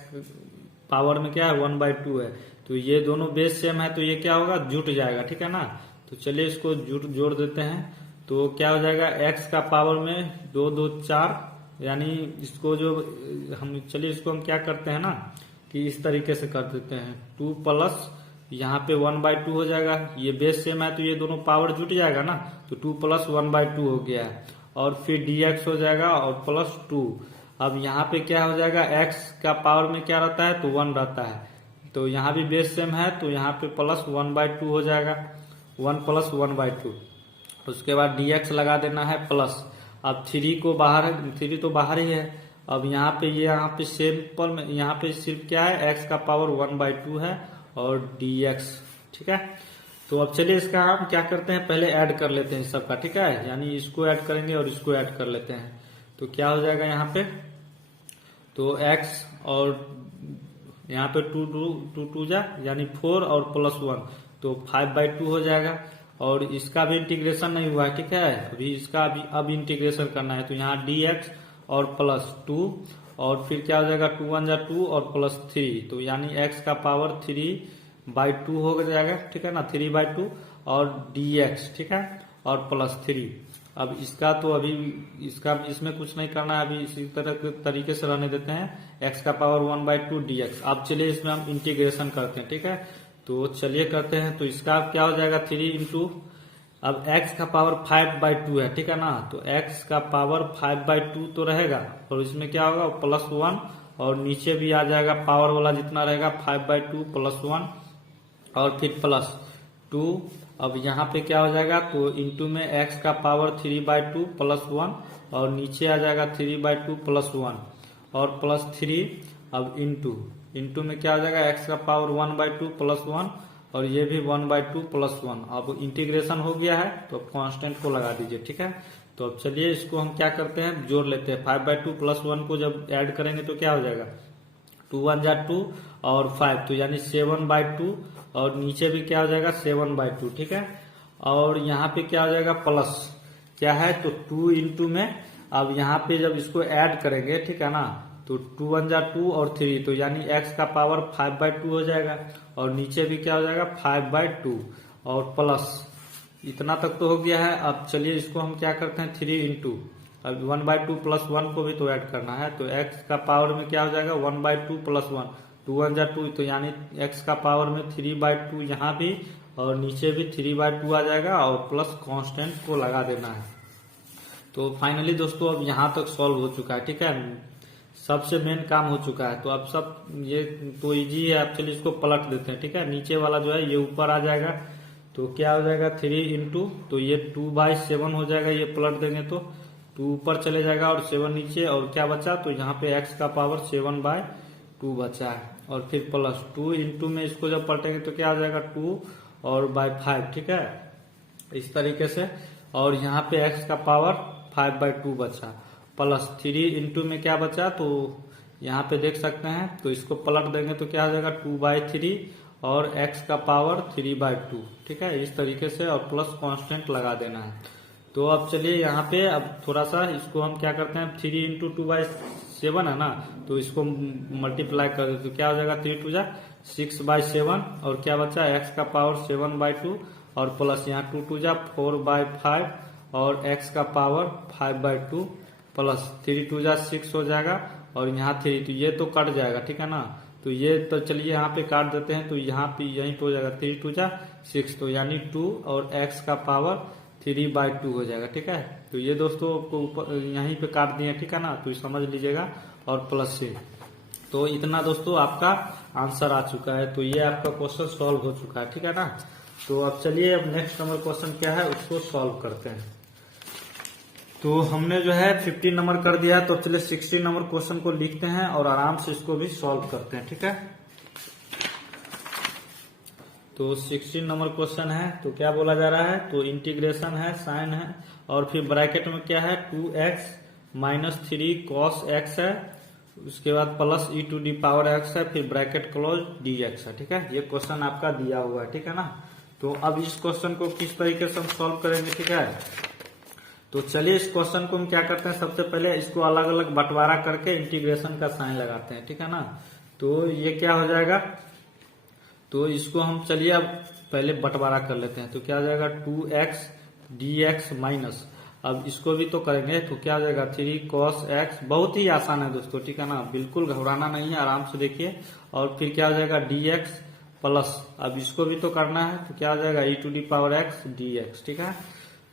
पावर में क्या है 1/2 है, तो ये दोनों बेस सेम है तो ये क्या होगा जुट जाएगा, ठीक है ना। तो चलिए इसको जोड़ देते हैं तो क्या हो जाएगा x का पावर में 2 2 4 यानी इसको जो हम चलिए इसको हम क्या करते हैं ना कि इस तरीके से कर देते हैं 2 प्लस यहाँ पे 1/2 हो जाएगा, ये बेस सेम है तो ये दोनों पावर जुट जाएगा ना, तो 2 प्लस 1/2 हो गया है और फिर dx हो जाएगा और प्लस 2। अब यहाँ पे क्या हो जाएगा x का पावर में क्या रहता है तो 1 रहता है, तो यहाँ भी बेस सेम है तो यहाँ पे प्लस 1/2 हो जाएगा, 1 प्लस 1/2। उसके बाद dx लगा देना है प्लस, अब 3 को बाहर, 3 तो बाहर ही है, अब यहाँ पे सिंपल में यहाँ पे सिर्फ क्या है x का पावर 1/2 है और dx, ठीक है। तो अब चलिए इसका हम क्या करते हैं पहले ऐड कर लेते हैं सबका, ठीक है, यानी इसको ऐड करेंगे और इसको ऐड कर लेते हैं तो क्या हो जाएगा यहाँ पे, तो x और यहाँ पे 2 जा यानी 4 और प्लस 1 तो 5/2 हो जाएगा और इसका भी इंटीग्रेशन नहीं हुआ है, ठीक है, अभी इसका अब इंटीग्रेशन करना है तो यहाँ dx और प्लस 2 और फिर क्या हो जाएगा 2 1 जा 2 और प्लस 3 तो यानी x का पावर 3/2 हो जाएगा, ठीक है ना, 3/2 और dx, ठीक है, और प्लस 3। अब इसका तो अभी इसमें कुछ नहीं करना है, अभी इसी तरीके से रहने देते हैं x का पावर 1/2 dx। अब चलिए इसमें हम इंटीग्रेशन करते हैं, ठीक है, तो चलिए करते हैं। तो इसका क्या हो जाएगा 3 इंटू अब x का पावर 5/2 है, ठीक है ना, तो x का पावर 5/2 तो रहेगा और इसमें क्या होगा प्लस 1 और नीचे भी आ जाएगा पावर वाला जितना रहेगा 5/2 प्लस 1 और फिर प्लस 2। अब यहाँ पे क्या हो जाएगा तो इंटू में x का पावर 3/2 प्लस 1 और नीचे आ जाएगा 3/2 प्लस 1 और प्लस 3। अब इंटू में क्या हो जाएगा x का पावर 1/2 प्लस 1 और ये भी 1/2 प्लस 1। अब इंटीग्रेशन हो गया है तो कांस्टेंट को लगा दीजिए, ठीक है। तो अब चलिए इसको हम क्या करते हैं, जोड़ लेते हैं। 5/2 प्लस 1 को जब ऐड करेंगे तो क्या हो जाएगा, 2 1 जा 2 और 5, तो यानी 7/2, और नीचे भी क्या हो जाएगा 7/2, ठीक है। और यहाँ पे क्या हो जाएगा प्लस क्या है, तो 2 इंटू में, अब यहाँ पे जब इसको ऐड करेंगे, ठीक है ना, तो 2 1 जा 2 और 3, तो यानी x का पावर 5/2 हो जाएगा, और नीचे भी क्या हो जाएगा 5/2 और प्लस, इतना तक तो हो गया है। अब चलिए इसको हम क्या करते हैं 3 इंटू, अब 1/2 प्लस 1 को भी तो ऐड करना है, तो x का पावर में क्या हो जाएगा 1/2 प्लस 1, 2 1 जा 2, तो यानी x का पावर में 3/2 यहाँ भी, और नीचे भी 3/2 आ जाएगा, और प्लस कांस्टेंट को लगा देना है। तो फाइनली दोस्तों अब यहाँ तक सॉल्व हो चुका है, ठीक है, सबसे मेन काम हो चुका है। तो अब सब ये तो इजी है, अब चलिए इसको पलट देते हैं, ठीक है। नीचे वाला जो है ये ऊपर आ जाएगा, तो क्या हो जाएगा 3 इंटू, तो ये 2/7 हो जाएगा, ये पलट देंगे तो 2 ऊपर चले जाएगा और 7 नीचे, और क्या बचा, तो यहाँ पे x का पावर 7/2 बचा है, और फिर प्लस 2 इंटू में इसको जब पलटेंगे तो क्या हो जाएगा 2 और बाय 5, ठीक है, इस तरीके से। और यहाँ पे x का पावर 5/2 बचा, प्लस 3 इंटू में क्या बचा, तो यहाँ पे देख सकते हैं, तो इसको पलट देंगे तो क्या हो जाएगा 2/3 और x का पावर 3/2, ठीक है, इस तरीके से, और प्लस कांस्टेंट लगा देना है। तो अब चलिए यहाँ पे अब थोड़ा सा इसको हम क्या करते हैं, 3 इंटू 2/7 है ना, तो इसको मल्टीप्लाई कर देते तो क्या हो जाएगा 3 2 जा 6/7, और क्या बचा x का पावर 7/2, और प्लस यहाँ 2 2 जा 4/5, और x का पावर 5/2, प्लस 3 2 जा 6 हो जाएगा, और यहाँ 3, तो ये तो कट जाएगा, ठीक है ना, तो ये तो चलिए यहाँ पे काट देते हैं, तो यहाँ पे यहीं पे हो जाएगा 3 2 जा 6, तो यानी 2 और x का पावर 3/2 हो जाएगा, ठीक है। तो ये दोस्तों को ऊपर यहीं पे काट दिए, ठीक है ना, तो समझ लीजिएगा, और प्लस से, तो इतना दोस्तों आपका आंसर आ चुका है। तो ये आपका क्वेश्चन सॉल्व हो चुका है, ठीक है ना। तो अब चलिए अब नेक्स्ट नंबर क्वेश्चन क्या है उसको सॉल्व करते हैं। तो हमने जो है 15 नंबर कर दिया है, तो चलिए 16 नंबर क्वेश्चन को लिखते हैं और आराम से इसको भी सॉल्व करते हैं, ठीक है। तो 16 नंबर क्वेश्चन है, तो क्या बोला जा रहा है, तो इंटीग्रेशन है, साइन है, और फिर ब्रैकेट में क्या है 2x माइनस 3 cos x है, उसके बाद प्लस e⁻x है, फिर ब्रैकेट क्लोज dx है, ठीक है। ये क्वेश्चन आपका दिया हुआ है, ठीक है ना। तो अब इस क्वेश्चन को किस तरीके से हम सॉल्व करेंगे, ठीक है। तो चलिए इस क्वेश्चन को हम क्या करते हैं, सबसे पहले इसको अलग अलग बंटवारा करके इंटीग्रेशन का साइन लगाते हैं, ठीक है ना। तो ये क्या हो जाएगा, तो इसको हम चलिए अब पहले बंटवारा कर लेते हैं, तो क्या हो जाएगा 2x dx माइनस, अब इसको भी तो करेंगे, तो क्या हो जाएगा 3 cos x, बहुत ही आसान है दोस्तों, ठीक है ना, बिल्कुल घबराना नहीं है, आराम से देखिए। और फिर क्या हो जाएगा dx प्लस, अब इसको भी तो करना है, तो क्या हो जाएगा e⁻x dx, ठीक है।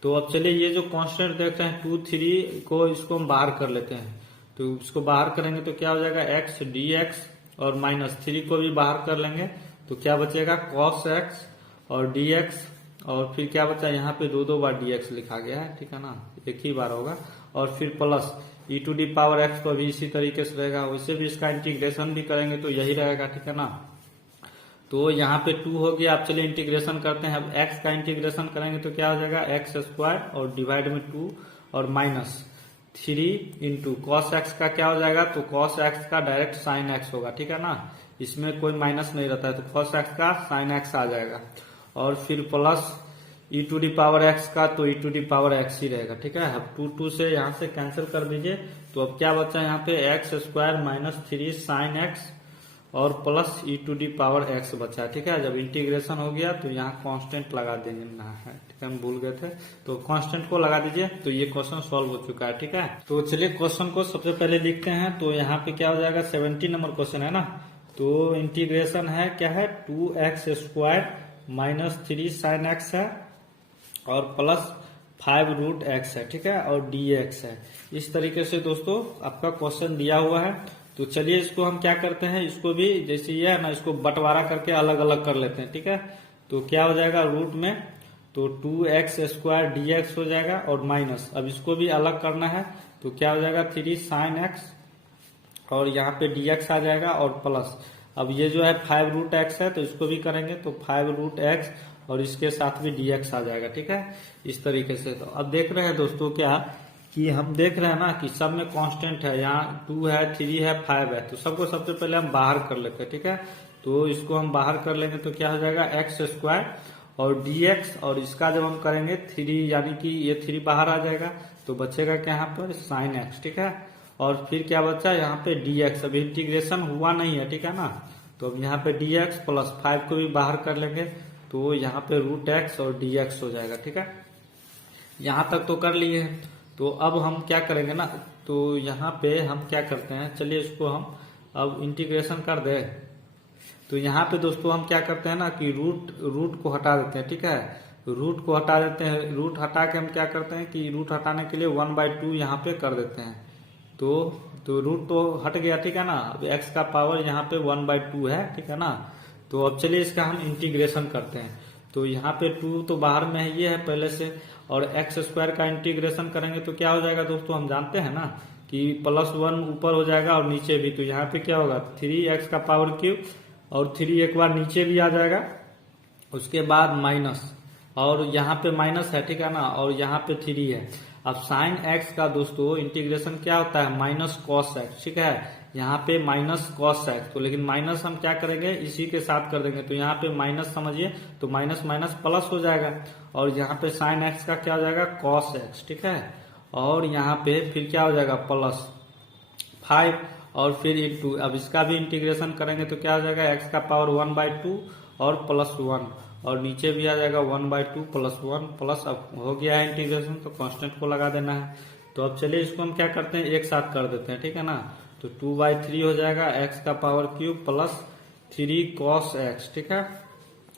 तो अब चलिए ये जो कांस्टेंट देख रहे हैं 2 3 को, इसको हम बाहर कर लेते हैं, तो इसको बाहर करेंगे तो क्या हो जाएगा x dx, और माइनस 3 को भी बाहर कर लेंगे, तो क्या बचेगा cos x और dx, और फिर क्या बचा, यहाँ पे 2 बार dx लिखा गया है, ठीक है ना, एक ही बार होगा, और फिर प्लस e⁻x तो अभी इसी तरीके से रहेगा, वैसे भी इसका इंटीग्रेशन भी करेंगे तो यही रहेगा, ठीक है ना। तो यहाँ पे 2 हो गया। अब चलिए इंटीग्रेशन करते हैं, अब x का इंटीग्रेशन करेंगे तो क्या हो जाएगा x² और डिवाइड में 2 और माइनस 3 इंटू कॉस एक्स का क्या हो जाएगा, तो कॉस एक्स का डायरेक्ट साइन एक्स होगा, ठीक है ना, इसमें कोई माइनस नहीं रहता है, तो कॉस एक्स का साइन एक्स आ जाएगा, और फिर प्लस e⁻x का, तो e⁻x ही रहेगा, ठीक है। अब 2 से यहाँ से कैंसिल कर दीजिए, तो अब क्या बचा यहाँ पे x² माइनस 3 साइन एक्स और प्लस e⁻x बचा है, ठीक है। जब इंटीग्रेशन हो गया तो यहाँ कांस्टेंट लगा देना है, ठीक है, हम भूल गए थे, तो कांस्टेंट को लगा दीजिए। तो ये क्वेश्चन सॉल्व हो चुका है, ठीक है। तो चलिए क्वेश्चन को सबसे पहले लिखते हैं। तो यहाँ पे क्या हो जाएगा, 17 नंबर क्वेश्चन है ना, तो इंटीग्रेशन है क्या है 2x² माइनस 3 साइन एक्स है और प्लस 5√x है, ठीक है, और dx है। इस तरीके से दोस्तों आपका क्वेश्चन दिया हुआ है। तो चलिए इसको हम क्या करते हैं, इसको भी जैसे ये है ना, इसको बंटवारा करके अलग अलग कर लेते हैं, ठीक है। तो क्या हो जाएगा रूट में, तो 2x² dx हो जाएगा और माइनस, अब इसको भी अलग करना है, तो क्या हो जाएगा 3 साइन एक्स और यहाँ पे dx आ जाएगा और प्लस, अब ये जो है 5√x है, तो इसको भी करेंगे तो 5√x और इसके साथ भी dx आ जाएगा। ठीक है, इस तरीके से। तो अब देख रहे हैं दोस्तों क्या कि हम देख रहे हैं ना कि सब में कांस्टेंट है, यहाँ 2 है, 3 है, 5 है, तो सबको सबसे पहले हम बाहर कर लेते हैं। ठीक है, तो इसको हम बाहर कर लेंगे तो क्या हो जाएगा एक्स स्क्वायर और dx, और इसका जब हम करेंगे 3 यानी कि ये 3 बाहर आ जाएगा तो बचेगा क्या यहाँ पर साइन एक्स। ठीक है, और फिर क्या बचा यहाँ पे dx, अभी इंटीग्रेशन हुआ नहीं है। ठीक है ना, तो अब यहाँ पे dx प्लस 5 को भी बाहर कर लेंगे तो यहाँ पे रूट एक्स और dx हो जाएगा। ठीक है, यहाँ तक तो कर लिए। तो अब हम क्या करेंगे ना, तो यहाँ पे हम क्या करते हैं, चलिए इसको हम अब इंटीग्रेशन कर दे। तो यहाँ पे दोस्तों हम क्या करते हैं ना कि रूट को हटा देते हैं। ठीक है, रूट को हटा देते हैं। रूट हटा के हम क्या करते हैं कि रूट हटाने के लिए 1/2 यहाँ पे कर देते हैं। तो रूट तो हट गया। ठीक है ना, अब एक्स का पावर यहाँ पे 1/2 है। ठीक है ना, तो अब चलिए इसका हम इंटीग्रेशन करते हैं। तो यहाँ पे 2 तो बाहर में है, ये है पहले से, और एक्स स्क्वायर का इंटीग्रेशन करेंगे तो क्या हो जाएगा दोस्तों, हम जानते हैं ना कि +1 ऊपर हो जाएगा और नीचे भी। तो यहाँ पे क्या होगा 3x का पावर क्यूब, और 3 एक बार नीचे भी आ जाएगा, उसके बाद माइनस, और यहाँ पे माइनस है। ठीक है ना, और यहाँ पे 3 है। अब साइन एक्स का दोस्तों इंटीग्रेशन क्या होता है माइनस कॉस एक्स। ठीक है, यहाँ पे माइनस कॉस एक्स, तो लेकिन माइनस हम क्या करेंगे इसी के साथ कर देंगे, तो यहाँ पे माइनस समझिए, तो माइनस माइनस प्लस हो जाएगा, और यहाँ पे साइन एक्स का क्या हो जाएगा कॉस एक्स। ठीक है, और यहाँ पे फिर क्या हो जाएगा +5 और फिर इंटू, अब इसका भी इंटीग्रेशन करेंगे तो क्या हो जाएगा एक्स का पावर 1/2 और +1, और नीचे भी आ जाएगा 1/2 +1 प्लस, अब हो गया है इंटीग्रेशन, तो कांस्टेंट को लगा देना है। तो अब चलिए इसको हम क्या करते हैं एक साथ कर देते हैं। ठीक है ना, तो 2/3 हो जाएगा एक्स का power cube plus 3 cos x. ठीक है,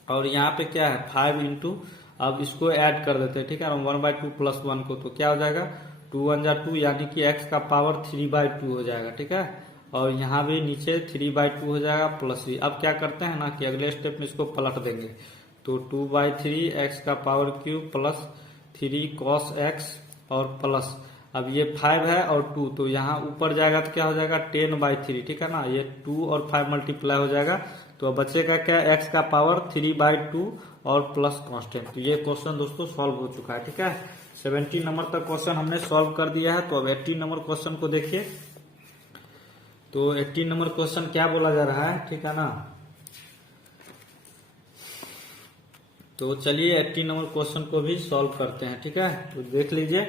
और यहाँ पे क्या है 5 इंटू, अब इसको ऐड कर देते हैं। ठीक है, 1/2 +1 को, तो क्या हो जाएगा 2 1 2, यानी कि एक्स का पावर 3/2 हो जाएगा। ठीक है, और यहाँ भी नीचे 3/2 हो जाएगा +3। अब क्या करते हैं ना कि अगले स्टेप में इसको पलट देंगे, तो 2/3 एक्स का power cube plus 3 cos x और प्लस, अब ये 5 है और 2, तो यहाँ ऊपर जाएगा तो क्या हो जाएगा 10/3। ठीक है ना, ये 2 और 5 मल्टीप्लाई हो जाएगा, तो अब बचेगा क्या एक्स का पावर 3/2 और प्लस कांस्टेंट। तो ये क्वेश्चन दोस्तों सॉल्व हो चुका है। ठीक है, 17 नंबर तक क्वेश्चन हमने सॉल्व कर दिया है। तो अब 18 नंबर क्वेश्चन को देखिए। तो 18 नंबर क्वेश्चन क्या बोला जा रहा है, ठीक है ना, तो चलिए 18 नंबर क्वेश्चन को भी सॉल्व करते हैं। ठीक है, तो देख लीजिए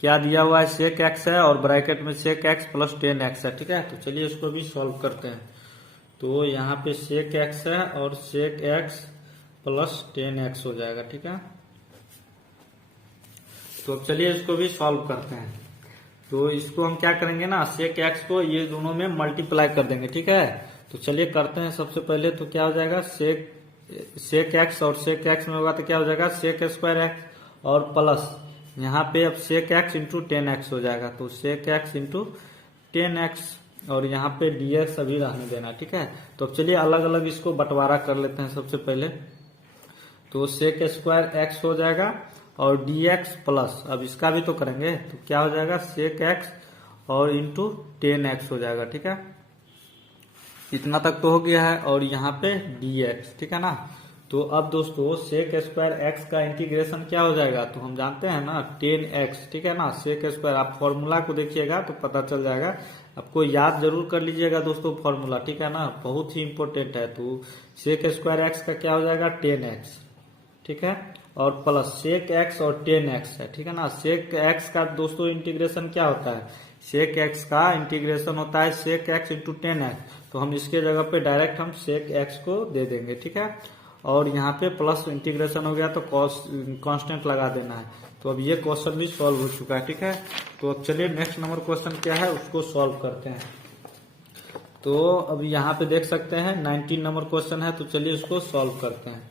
क्या दिया हुआ है, सेक एक्स है और ब्रैकेट में सेक एक्स प्लस 10x है। ठीक है, तो चलिए इसको भी सॉल्व करते हैं। तो यहाँ पे सेक एक्स है और सेक एक्स प्लस 10x हो जाएगा। ठीक है, तो अब चलिए इसको भी सॉल्व करते हैं। तो इसको हम क्या करेंगे ना, सेक एक्स को ये दोनों में मल्टीप्लाई कर देंगे। ठीक है, तो चलिए करते हैं। सबसे पहले तो क्या हो जाएगा सेक एक्स, और सेक एक्स में होगा तो क्या हो जाएगा सेक स्क्वायर एक्स, और प्लस यहाँ पे अब सेक एक्स इंटू 10x हो जाएगा, तो सेक एक्स इंटू 10x, और यहाँ पे dx अभी रहने देना। ठीक है, तो अब चलिए अलग अलग इसको बंटवारा कर लेते हैं। सबसे पहले तो सेक स्क्वायर एक्स हो जाएगा और dx प्लस, अब इसका भी तो करेंगे, तो क्या हो जाएगा सेक एक्स और इंटू 10x हो जाएगा। ठीक है, इतना तक तो हो गया है, और यहाँ पे dx। ठीक है ना, तो अब दोस्तों सेक स्क्वायर एक्स का इंटीग्रेशन क्या हो जाएगा, तो हम जानते हैं ना 10x। ठीक है ना, सेक स्क्वायर, आप फॉर्मूला को देखिएगा तो पता चल जाएगा, आपको याद जरूर कर लीजिएगा दोस्तों फॉर्मूला। ठीक है ना, बहुत ही इंपॉर्टेंट है। तो सेक स्क्वायर एक्स का क्या हो जाएगा 10x। ठीक है, और प्लस सेक एक्स और 10x है। ठीक है ना, सेक एक्स का दोस्तों इंटीग्रेशन क्या होता है, सेक एक्स का इंटीग्रेशन होता है सेक एक्स इंटू 10x, तो हम इसके जगह पे डायरेक्ट हम सेक एक्स को दे देंगे। ठीक है, और यहाँ पे प्लस इंटीग्रेशन हो गया तो कांस्टेंट लगा देना है। तो अब ये क्वेश्चन भी सॉल्व हो चुका है। ठीक है, तो अब चलिए नेक्स्ट नंबर क्वेश्चन क्या है उसको सॉल्व करते हैं। तो अब यहाँ पे देख सकते हैं 19 नंबर क्वेश्चन है, तो चलिए इसको सॉल्व करते हैं।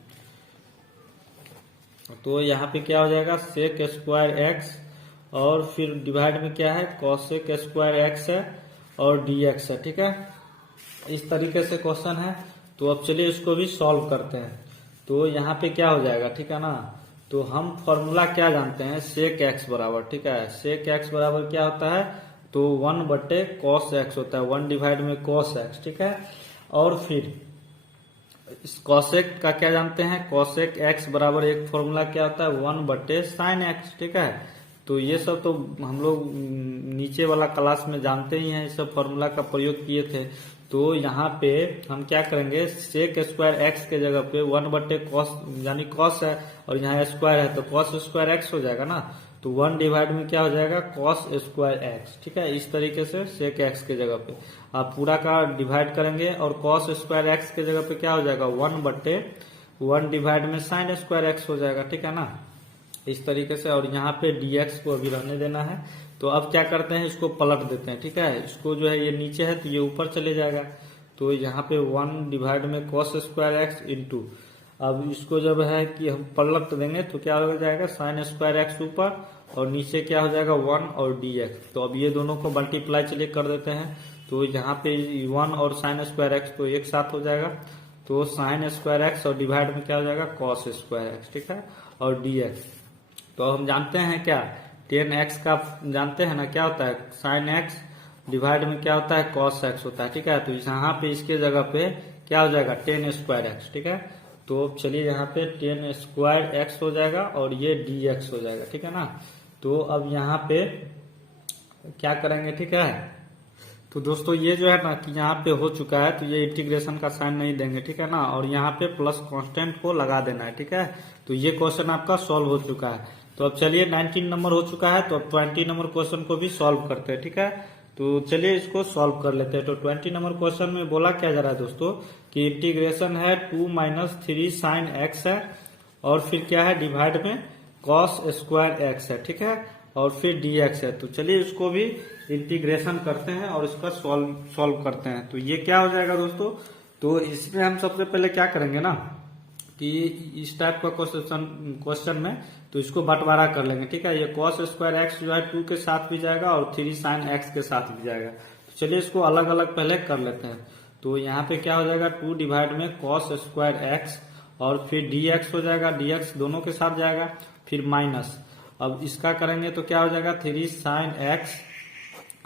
तो यहाँ पे क्या हो जाएगा सेक स्क्वायर एक्स, और फिर डिवाइड में क्या है कॉसेक स्क्वायर एक्स है और dx है। ठीक है, इस तरीके से क्वेश्चन है। तो अब चलिए इसको भी सॉल्व करते हैं। तो यहाँ पे क्या हो जाएगा, ठीक है ना, तो हम फॉर्मूला क्या जानते हैं सेक एक्स बराबर, ठीक है, सेक एक्स बराबर क्या होता है, तो 1/cos x होता है, 1 डिवाइड में cos x। ठीक है, और फिर इस कॉसेक का क्या जानते हैं, कॉसेक एक्स बराबर एक फॉर्मूला क्या होता है 1/sin x, ठीक है। तो ये सब तो हम लोग नीचे वाला क्लास में जानते ही हैं, इस सब फॉर्मूला का प्रयोग किए थे। तो यहाँ पे हम क्या करेंगे, सेक स्क्वायर एक्स के जगह पे 1/cos यानी cos है और यहाँ स्क्वायर है तो cos स्क्वायर एक्स हो जाएगा ना। तो 1 डिवाइड में क्या हो जाएगा cos स्क्वायर एक्स, ठीक है। इस तरीके से सेक एक्स के जगह पे आप पूरा का डिवाइड करेंगे और cos स्क्वायर एक्स के जगह पे क्या हो जाएगा 1/1 डिवाइड में sin स्क्वायर एक्स हो जाएगा, ठीक है ना, इस तरीके से। और यहाँ पे dx को अभी रहने देना है। तो अब क्या करते हैं, इसको पलट देते हैं, ठीक है। इसको जो है ये नीचे है तो ये ऊपर चले जाएगा। तो यहाँ पे 1 डिवाइड में cos स्क्वायर एक्स इंटू, अब इसको जब है कि हम पलट देंगे तो क्या हो जाएगा sin स्क्वायर एक्स ऊपर और नीचे क्या हो जाएगा 1 और dx। तो अब ये दोनों को मल्टीप्लाई चलिए कर देते हैं। तो यहाँ पे 1 और sin स्क्वायर एक्स तो एक साथ हो जाएगा। तो sin स्क्वायर एक्स और डिवाइड में क्या हो जाएगा cos स्क्वायर एक्स, ठीक है, और dx। तो हम जानते हैं क्या 10x का जानते हैं ना क्या होता है sin x डिवाइड में क्या होता है cos x होता है, ठीक है। तो यहाँ पे इसके जगह पे क्या हो जाएगा 10 स्क्वायर एक्स, ठीक है। तो चलिए यहाँ पे 10 स्क्वायर एक्स हो जाएगा और ये dx हो जाएगा, ठीक है ना। तो अब यहाँ पे क्या करेंगे, ठीक है। तो दोस्तों ये जो है ना कि यहाँ पे हो चुका है तो ये इंटीग्रेशन का साइन नहीं देंगे, ठीक है ना, और यहाँ पे प्लस कांस्टेंट को लगा देना है, ठीक है। तो ये क्वेश्चन आपका सॉल्व हो चुका है। तो अब चलिए 19 नंबर हो चुका है तो अब 20 नंबर क्वेश्चन को भी सॉल्व करते हैं, ठीक है। तो चलिए इसको सॉल्व कर लेते हैं। तो 20 नंबर क्वेश्चन में बोला क्या जा रहा है दोस्तों कि इंटीग्रेशन है 2 - 3 sin x है और फिर क्या है डिवाइड में cos स्क्वायर एक्स है, ठीक है, और फिर dx है। तो चलिए इसको भी इंटीग्रेशन करते हैं और इसका सॉल्व करते हैं। तो ये क्या हो जाएगा दोस्तों, तो इसमें हम सबसे पहले क्या करेंगे ना कि इस टाइप का क्वेश्चन में तो इसको बंटवारा कर लेंगे, ठीक है। ये cos स्क्वायर एक्स जो है 2 के साथ भी जाएगा और 3 sin x के साथ भी जाएगा। तो चलिए इसको अलग अलग पहले कर लेते हैं। तो यहाँ पे क्या हो जाएगा 2 डिवाइड में cos स्क्वायर एक्स और फिर dx हो जाएगा, dx दोनों के साथ जाएगा, फिर माइनस। अब इसका करेंगे तो क्या हो जाएगा 3 sin x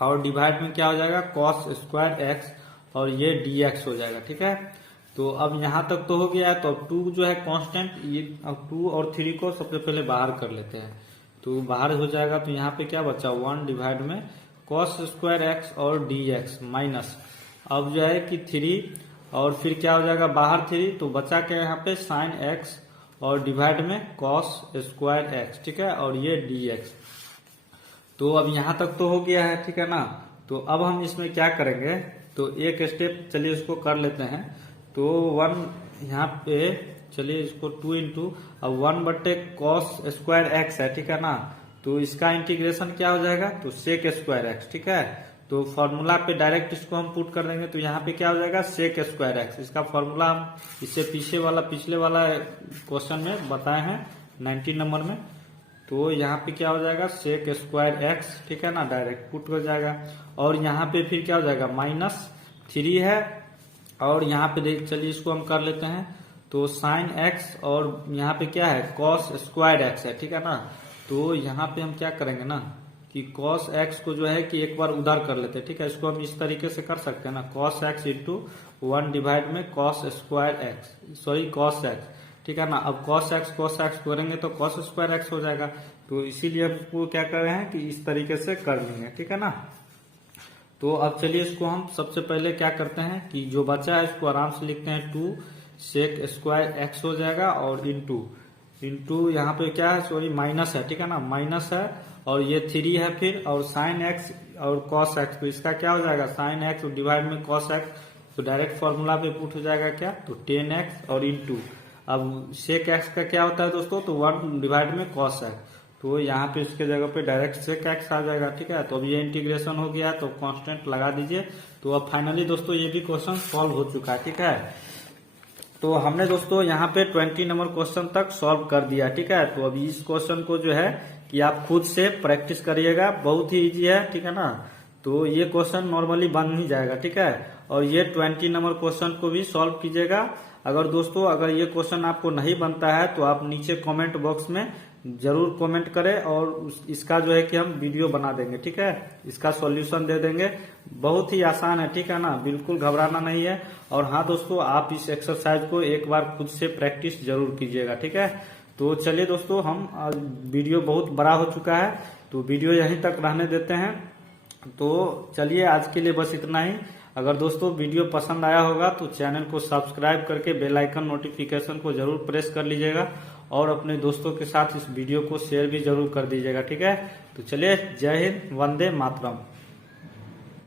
और डिवाइड में क्या हो जाएगा cos स्क्वायर एक्स और ये dx हो जाएगा, ठीक है। तो अब यहाँ तक तो हो गया है। तो अब 2 जो है कांस्टेंट, ये अब 2 और 3 को सबसे पहले बाहर कर लेते हैं। तो बाहर हो जाएगा तो यहाँ पे क्या बचा 1 डिवाइड में cos स्क्वायर एक्स और dx माइनस, अब जो है कि 3 और फिर क्या हो जाएगा बाहर 3 तो बचा क्या यहाँ पे sin x और डिवाइड में cos स्क्वायर एक्स, ठीक है, और ये dx। तो अब यहाँ तक तो हो गया है, ठीक है ना। तो अब हम इसमें क्या करेंगे, तो एक स्टेप चलिए इसको कर लेते हैं। तो 1 यहाँ पे चलिए इसको 2 इंटू अब 1/cos स्क्वायर एक्स है, ठीक है ना। तो इसका इंटीग्रेशन क्या हो जाएगा तो सेक स्क्वायर एक्स, ठीक है। तो फॉर्मूला पे डायरेक्ट इसको हम पुट कर देंगे तो यहाँ पे क्या हो जाएगा सेक स्क्वायर एक्स। इसका फॉर्मूला हम इससे पिछले वाला क्वेश्चन में बताए हैं 19 नंबर में। तो यहाँ पे क्या हो जाएगा सेक स्क्वायर एक्स, ठीक है ना, डायरेक्ट पुट हो जाएगा। और यहाँ पे फिर क्या हो जाएगा -3 है और यहाँ पे देख चलिए इसको हम कर लेते हैं। तो sin x और यहाँ पे क्या है cos स्क्वायर एक्स है, ठीक है ना। तो यहाँ पे हम क्या करेंगे ना कि cos x को जो है कि एक बार उधर कर लेते हैं, ठीक है। इसको हम इस तरीके से कर सकते हैं ना cos x इंटू 1 डिवाइड में cos square x, sorry cos x, ठीक है ना। अब cos x करेंगे तो cos स्क्वायर एक्स हो जाएगा। तो इसीलिए हमको क्या कर रहे हैं कि इस तरीके से कर लेंगे, ठीक है ना। तो अब चलिए इसको हम सबसे पहले क्या करते हैं कि जो बचा है इसको आराम से लिखते हैं 2 सेक स्क्वायर एक्स हो जाएगा और इंटू यहाँ पे क्या है सॉरी माइनस है, ठीक है ना, माइनस है और ये 3 है फिर और sin x और cos x। तो इसका क्या हो जाएगा sin x डिवाइड में cos x। तो डायरेक्ट फॉर्मूला पे पुट हो जाएगा क्या तो 10x और इंटू अब सेक x का क्या होता है दोस्तों तो 1 डिवाइड में cos x। तो यहाँ पे इसके जगह पे डायरेक्ट सेक एक्स आ जाएगा, ठीक है। तो अब ये इंटीग्रेशन हो गया तो कांस्टेंट लगा दीजिए। तो अब फाइनली दोस्तों ये भी क्वेश्चन सॉल्व हो चुका है, ठीक है। तो हमने दोस्तों यहाँ पे 20 नंबर क्वेश्चन तक सॉल्व कर दिया, ठीक है। तो अभी इस क्वेश्चन को जो है कि आप खुद से प्रैक्टिस करिएगा, बहुत ही इजी है, ठीक है ना। तो ये क्वेश्चन नॉर्मली बन ही जाएगा, ठीक है। और ये 20 नंबर क्वेश्चन को भी सॉल्व कीजिएगा। अगर दोस्तों अगर ये क्वेश्चन आपको नहीं बनता है तो आप नीचे कमेंट बॉक्स में जरूर कमेंट करें और इसका जो है कि हम वीडियो बना देंगे, ठीक है। इसका सॉल्यूशन दे देंगे, बहुत ही आसान है, ठीक है ना, बिल्कुल घबराना नहीं है। और हाँ दोस्तों, आप इस एक्सरसाइज को एक बार खुद से प्रैक्टिस जरूर कीजिएगा, ठीक है। तो चलिए दोस्तों, हम वीडियो बहुत बड़ा हो चुका है तो वीडियो यहीं तक रहने देते हैं। तो चलिए, आज के लिए बस इतना ही। अगर दोस्तों वीडियो पसंद आया होगा तो चैनल को सब्सक्राइब करके बेल आइकन नोटिफिकेशन को जरूर प्रेस कर लीजिएगा और अपने दोस्तों के साथ इस वीडियो को शेयर भी जरूर कर दीजिएगा, ठीक है। तो चलिए, जय हिंद, वंदे मातरम।